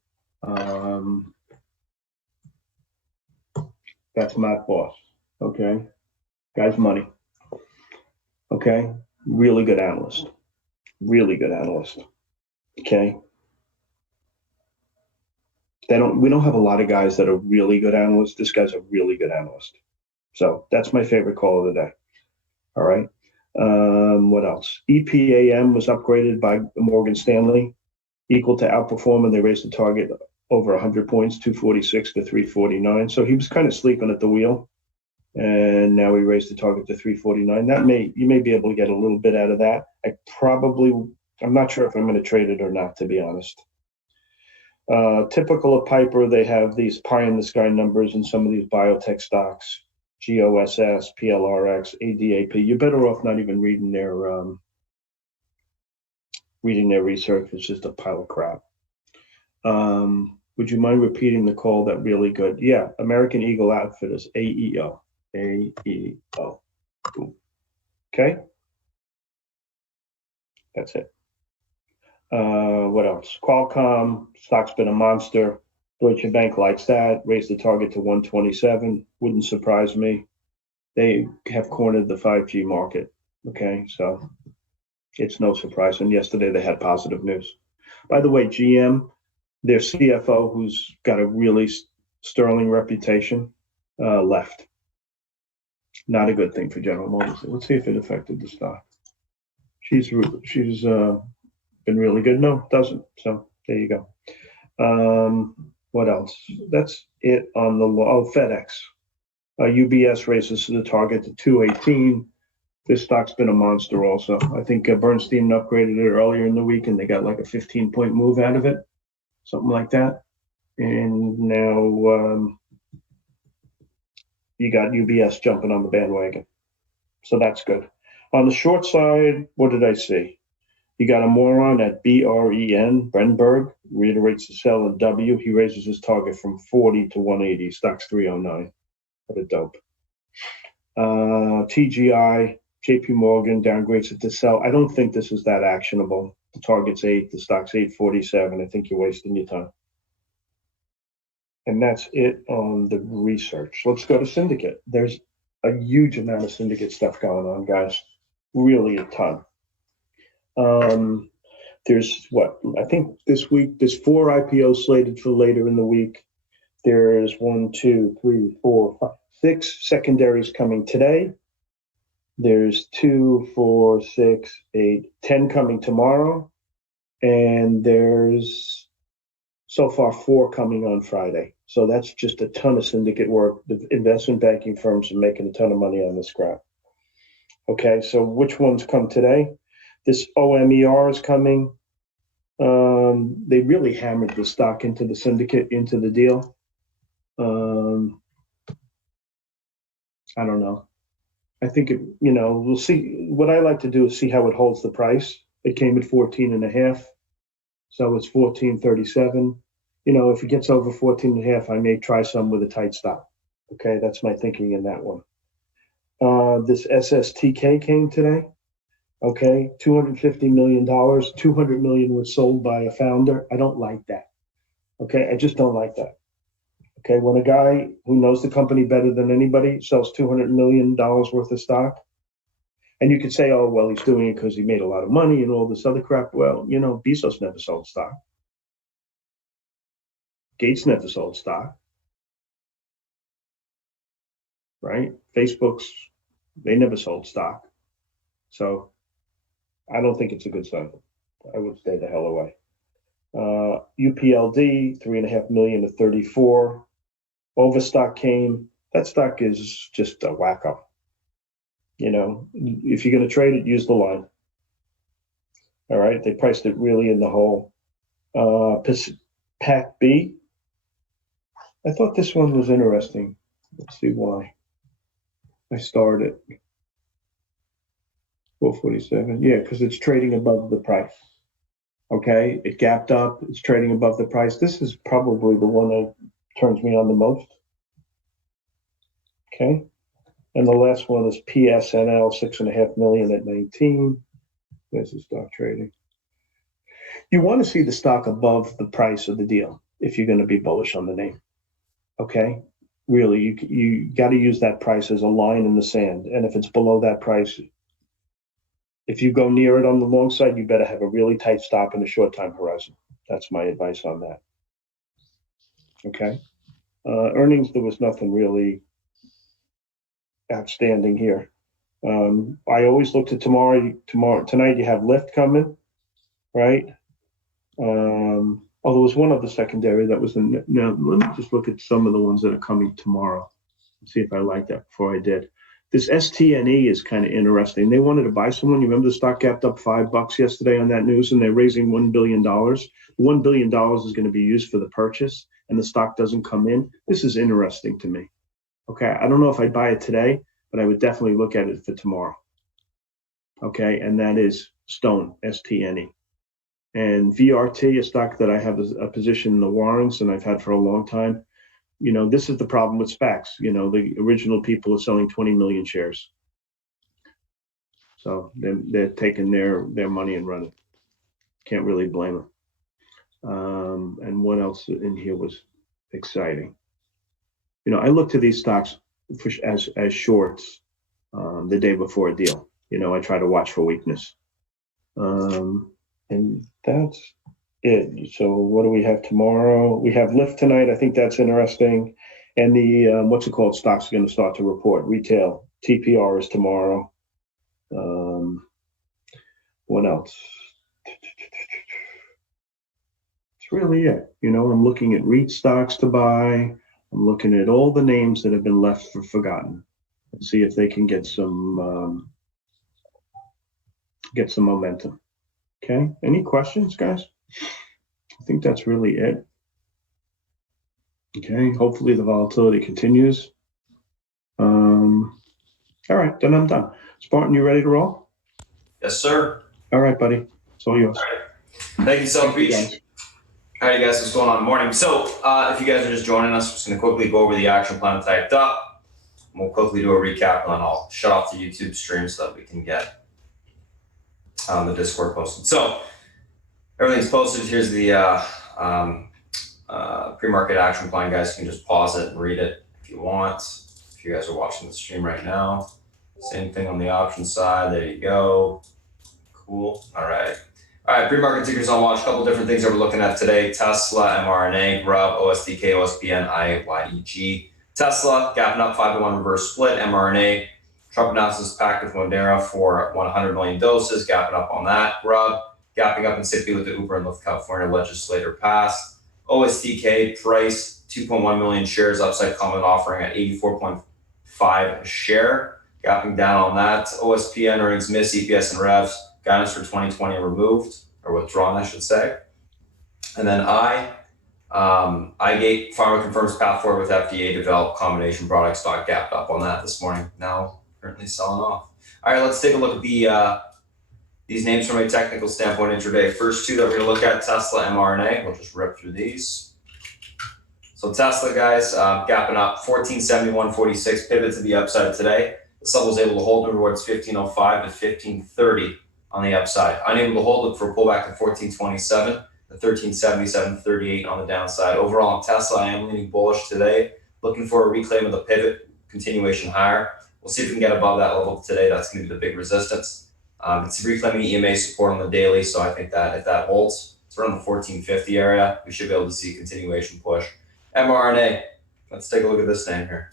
That's Matt Boss. Okay. Guy's money. Okay. Really good analyst. Really good analyst. Okay. We don't have a lot of guys that are really good analysts. This guy's a really good analyst. So that's my favorite call of the day. All right. What else? EPAM was upgraded by Morgan Stanley, equal to outperform, and they raised the target over 100 points, 246 to 349. So he was kind of sleeping at the wheel, and now we raised the target to 349. You may be able to get a little bit out of that. I'm not sure if I'm going to trade it or not, to be honest. Typical of Piper, they have these pie in the sky numbers in some of these biotech stocks. GOSS, PLRX, ADAP. You're better off not even reading their research. It's just a pile of crap. Would you mind repeating the call? That really good. Yeah, American Eagle Outfitters, AEO. AEO. Okay. That's it. What else? Qualcomm, stock's been a monster. Deutsche Bank likes that, raised the target to 127. Wouldn't surprise me. They have cornered the 5G market. Okay, so it's no surprise. And yesterday they had positive news. By the way, GM, their CFO, who's got a really sterling reputation, left. Not a good thing for General Motors. Let's see if it affected the stock. She's been really good. No, it doesn't. So there you go. What else? That's it on the FedEx. UBS raises the target to 218 This stock's been a monster also. I think Bernstein upgraded it earlier in the week and they got like a 15-point move out of it, something like that. And now you got UBS jumping on the bandwagon. So that's good. On the short side, what did I see? You got a moron at BREN, Brenberg, reiterates the sell in W. He raises his target from 40 to 180. Stock's 309. What a dope. TGI, JP Morgan downgrades it to sell. I don't think this is that actionable. The target's 8, the stock's 847. I think you're wasting your time. And that's it on the research. Let's go to syndicate. There's a huge amount of syndicate stuff going on, guys. Really a ton. There's what? I think this week, there's 4 IPOs slated for later in the week. There's 1, 2, 3, 4, 5, 6 secondaries coming today. There's 2, 4, 6, 8, 10 coming tomorrow. And there's so far 4 coming on Friday. So that's just a ton of syndicate work. The investment banking firms are making a ton of money on this crap. Okay, so which ones come today? This OMER is coming. They really hammered the stock into the syndicate, into the deal. I don't know. I think, we'll see. What I like to do is see how it holds the price. It came at 14.5. So it's 14.37. If it gets over 14.5, I may try some with a tight stop. Okay, that's my thinking in that one. This SSTK came today. Okay, $250 million, $200 million was sold by a founder. I don't like that. Okay, I just don't like that. Okay, when a guy who knows the company better than anybody sells $200 million worth of stock, and you could say, oh, well, he's doing it because he made a lot of money and all this other crap. Well, Bezos never sold stock. Gates never sold stock. Right? Facebook's, they never sold stock. So I don't think it's a good sign. I would stay the hell away. UPLD, 3.5 million to 34. Overstock came. That stock is just a wacko. If you're going to trade it, use the line. All right. They priced it really in the hole. PAC B. I thought this one was interesting. Let's see why. I started 447. Yeah, because it's trading above the price. Okay, it gapped up. It's trading above the price. This is probably the one that turns me on the most. Okay, and the last one is PSNL, 6.5 million at 19. There's the stock trading. You want to see the stock above the price of the deal if you're going to be bullish on the name. Okay, really, you got to use that price as a line in the sand. And if it's below that price, if you go near it on the long side, you better have a really tight stop in the short time horizon. That's my advice on that. Okay. Earnings, there was nothing really outstanding here. I always look to tonight you have Lyft coming, right? There was one other secondary that was in. Now, let me just look at some of the ones that are coming tomorrow and see if I like that before I did. This STNE is kind of interesting. They wanted to buy someone. You remember the stock gapped up $5 yesterday on that news, and they're raising $1 billion. $1 billion is going to be used for the purchase, and the stock doesn't come in. This is interesting to me. Okay, I don't know if I'd buy it today, but I would definitely look at it for tomorrow. Okay, and that is Stone, STNE. And VRT, a stock that I have a position in the warrants, and I've had for a long time. This is the problem with SPACs. The original people are selling 20 million shares. So they're taking their money and running. Can't really blame them. And what else in here was exciting? I look to these stocks as shorts the day before a deal. I try to watch for weakness. And that's it. So what do we have tomorrow? We have Lyft tonight. I think that's interesting. And the what's it called? Stocks are going to start to report. Retail TPR is tomorrow. What else? It's really it. I'm looking at REIT stocks to buy. I'm looking at all the names that have been left forgotten and see if they can get some get some momentum. Okay, any questions, guys? I think that's really it. Okay, hopefully the volatility continues. All right, then I'm done. Spartan, you ready to roll? Yes, sir. All right, buddy. It's all yours. All right. Thank you, South Beach. All right, guys, what's going on? Morning. So if you guys are just joining us, we're just going to quickly go over the action plan typed up. We'll quickly do a recap, and then I'll shut off the YouTube stream so that we can get the Discord posted. So everything's posted. Here's the pre-market action plan, guys. You can just pause it and read it if you want. If you guys are watching the stream right now, same thing on the option side. There you go. Cool. All right. All right, pre-market tickers on watch. A couple different things that we're looking at today. Tesla, MRNA, Grub, OSTK, OSP and EYEG. Tesla, gapping up 5-to-1 reverse split. MRNA, Trump announces pact with Moderna for 100 million doses, gapping up on that. Grub, gapping up in Sippy with the Uber and Lyft California legislator passed. OSTK, price 2.1 million shares, upside common offering at 84.5 a share, gapping down on that. OSPN earnings miss, EPS and revs, guidance for 2020 removed, or withdrawn, I should say. And then EYEG, pharma confirms path forward with FDA developed combination product, stock gapped up on that this morning, now currently selling off. All right, let's take a look at these names from a technical standpoint intraday. First two that we're gonna look at, Tesla, MRNA. We'll just rip through these. So Tesla, guys, gapping up 1471.46, pivot to the upside today. This level was able to hold towards 1505 to 1530 on the upside. Unable to hold, look for a pullback to 1427 to 1377.38 on the downside. Overall on Tesla, I am leaning bullish today, looking for a reclaim of the pivot, continuation higher. We'll see if we can get above that level today. That's going to be the big resistance. It's reclaiming EMA support on the daily, so I think that if that holds, it's around the 1450 area, we should be able to see a continuation push. MRNA, let's take a look at this name here.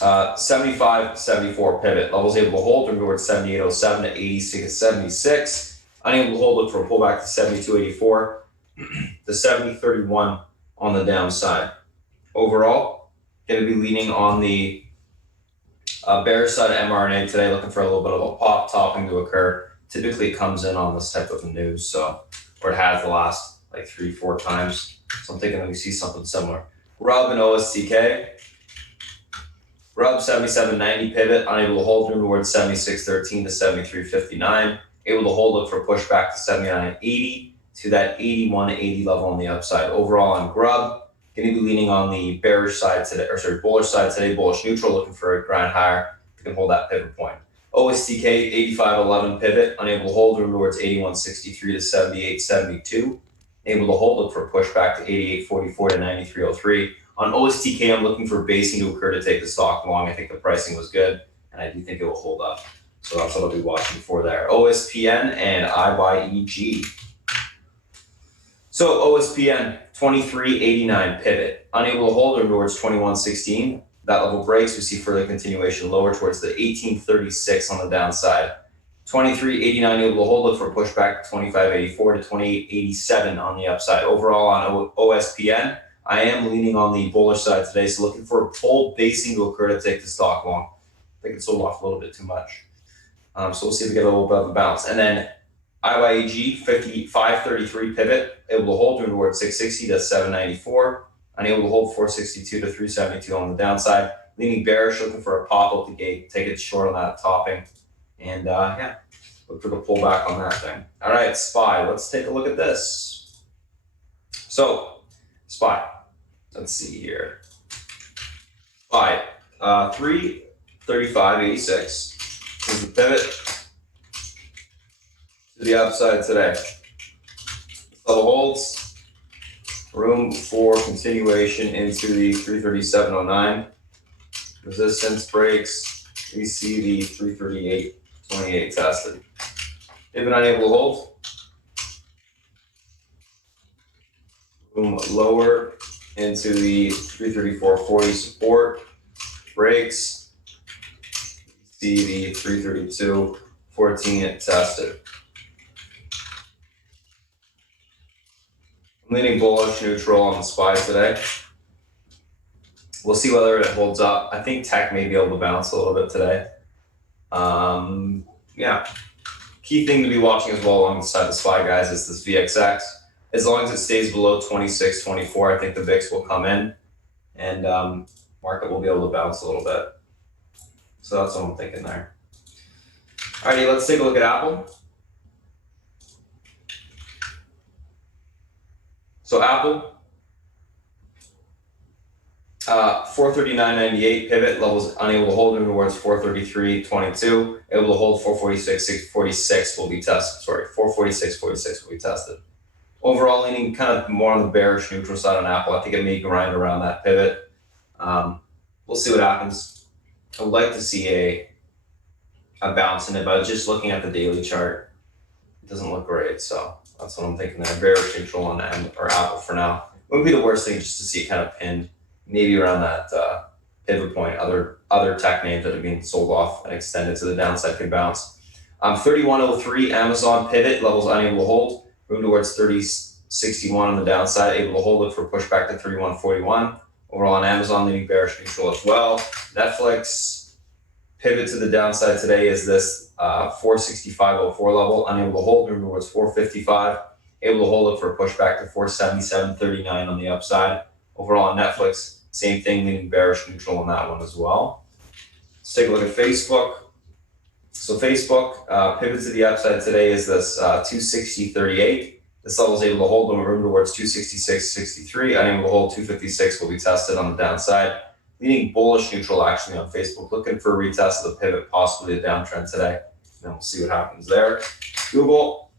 75.74 pivot, levels able to hold towards 78.07 to 86.76. Unable to hold, look for a pullback to 72.84 to 70.31 on the downside. Overall, going to be leaning on the bearish side of MRNA today, looking for a little bit of a pop topping to occur. Typically it comes in on this type of news, so, or it has the last like 3-4 times. So I'm thinking that we see something similar. Grub and OSTK. Grub 77.90 pivot, unable to hold, towards 76.13 to 73.59. Able to hold, look for a pushback to 79.80 to that 81.80 level on the upside. Overall on Grub, going to be leaning on the bearish side today, or sorry, bullish side today, bullish neutral, looking for a grind higher. You can hold that pivot point. OSTK 85.11 pivot, unable to hold, towards 81.63 to 78.72. Able to hold, look for a pushback to 88.44 to 93.03. On OSTK, I'm looking for basing to occur to take the stock long. I think the pricing was good, and I do think it will hold up. So that's what I'll be watching for there. OSPN and EYEG. So OSPN 23.89 pivot, unable to hold towards 21.16. That level breaks, we see further continuation lower towards the 18.36 on the downside. 23.89 able to hold, look for a pushback to 25.84 to 28.87 on the upside. Overall on OSPN, I am leaning on the bullish side today, so looking for a pull basing to occur to take the stock long. I think it sold off a little bit too much. So we'll see if we get a little bit of a bounce. And then EYEG 55.33 pivot, able to hold towards 660 to 794, unable to hold 462 to 372 on the downside. Leaning bearish, looking for a pop up the gate, take it short on that topping, and yeah, look for the pullback on that thing. All right, SPY, let's take a look at this. So SPY, let's see here. SPY 335.86 is the pivot to the upside today. This level holds, room for continuation into the 337.09. Resistance breaks, we see the 338.28 tested. If unable to hold, room lower into the 334.40 support, breaks, see the 332.14 tested. I'm leaning bullish, neutral on the SPY today. We'll see whether it holds up. I think tech may be able to bounce a little bit today. Yeah. Key thing to be watching as well alongside the SPY, guys, is this VXX. As long as it stays below 26, 24, I think the VIX will come in and market will be able to bounce a little bit. So that's what I'm thinking there. Alrighty, let's take a look at Apple. So Apple, 439.98 pivot, levels unable to hold, moving towards 433.22, able to hold 446.46 will be tested. Sorry, 446.46 will be tested. Overall, leaning kind of more on the bearish neutral side on Apple. I think it may grind around that pivot. We'll see what happens. I would like to see a bounce in it, but just looking at the daily chart, it doesn't look great. So that's what I'm thinking there. Bearish neutral on or Apple for now. It would be the worst thing just to see it kind of pinned, maybe around that pivot point. Other tech names that have been sold off and extended to the downside could bounce. 3103 Amazon pivot, levels unable to hold. Room towards 30.61 on the downside, able to hold it for pushback to 31.41. Overall on Amazon, leaning bearish neutral as well. Netflix pivot to the downside today is this 465.04 level, unable to hold, room towards 455. Able to hold it for a pushback to 477.39 on the upside. Overall on Netflix, same thing, leaning bearish neutral on that one as well. Let's take a look at Facebook. So Facebook, pivot to the upside today is this 260.38. This level is able to hold, room towards 266.63. Unable to hold, 256 will be tested on the downside. Leaning bullish neutral actually on Facebook, looking for a retest of the pivot, possibly a downtrend today. And we'll see what happens there. Google,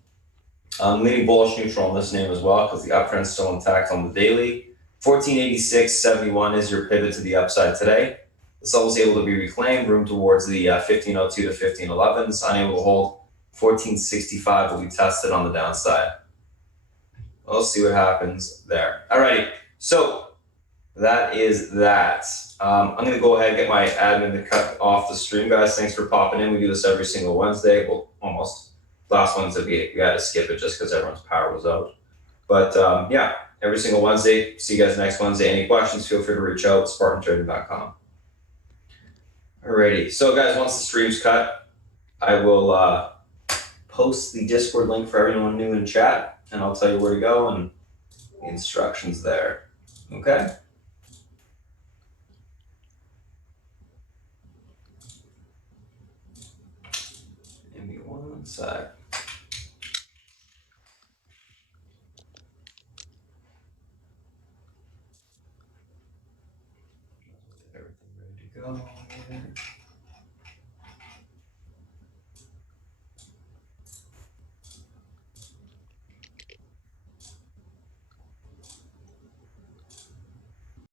leaning bullish neutral on this name as well because the uptrend's still intact on the daily. 1486.71 is your pivot to the upside today. This level is able to be reclaimed, room towards the 1502 to 1511. It's unable to hold. 1465 will be tested on the downside. We'll see what happens there. Alrighty, so that is that. I'm going to go ahead and get my admin to cut off the stream, guys. Thanks for popping in. We do this every single Wednesday. Well, almost. Last Wednesday, we had to skip it just because everyone's power was out. But yeah, every single Wednesday. See you guys next Wednesday. Any questions, feel free to reach out, spartantrading.com. Alrighty, so guys, once the stream's cut, I will post the Discord link for everyone new in chat, and I'll tell you where to go and the instructions there. Okay? Give me one sec.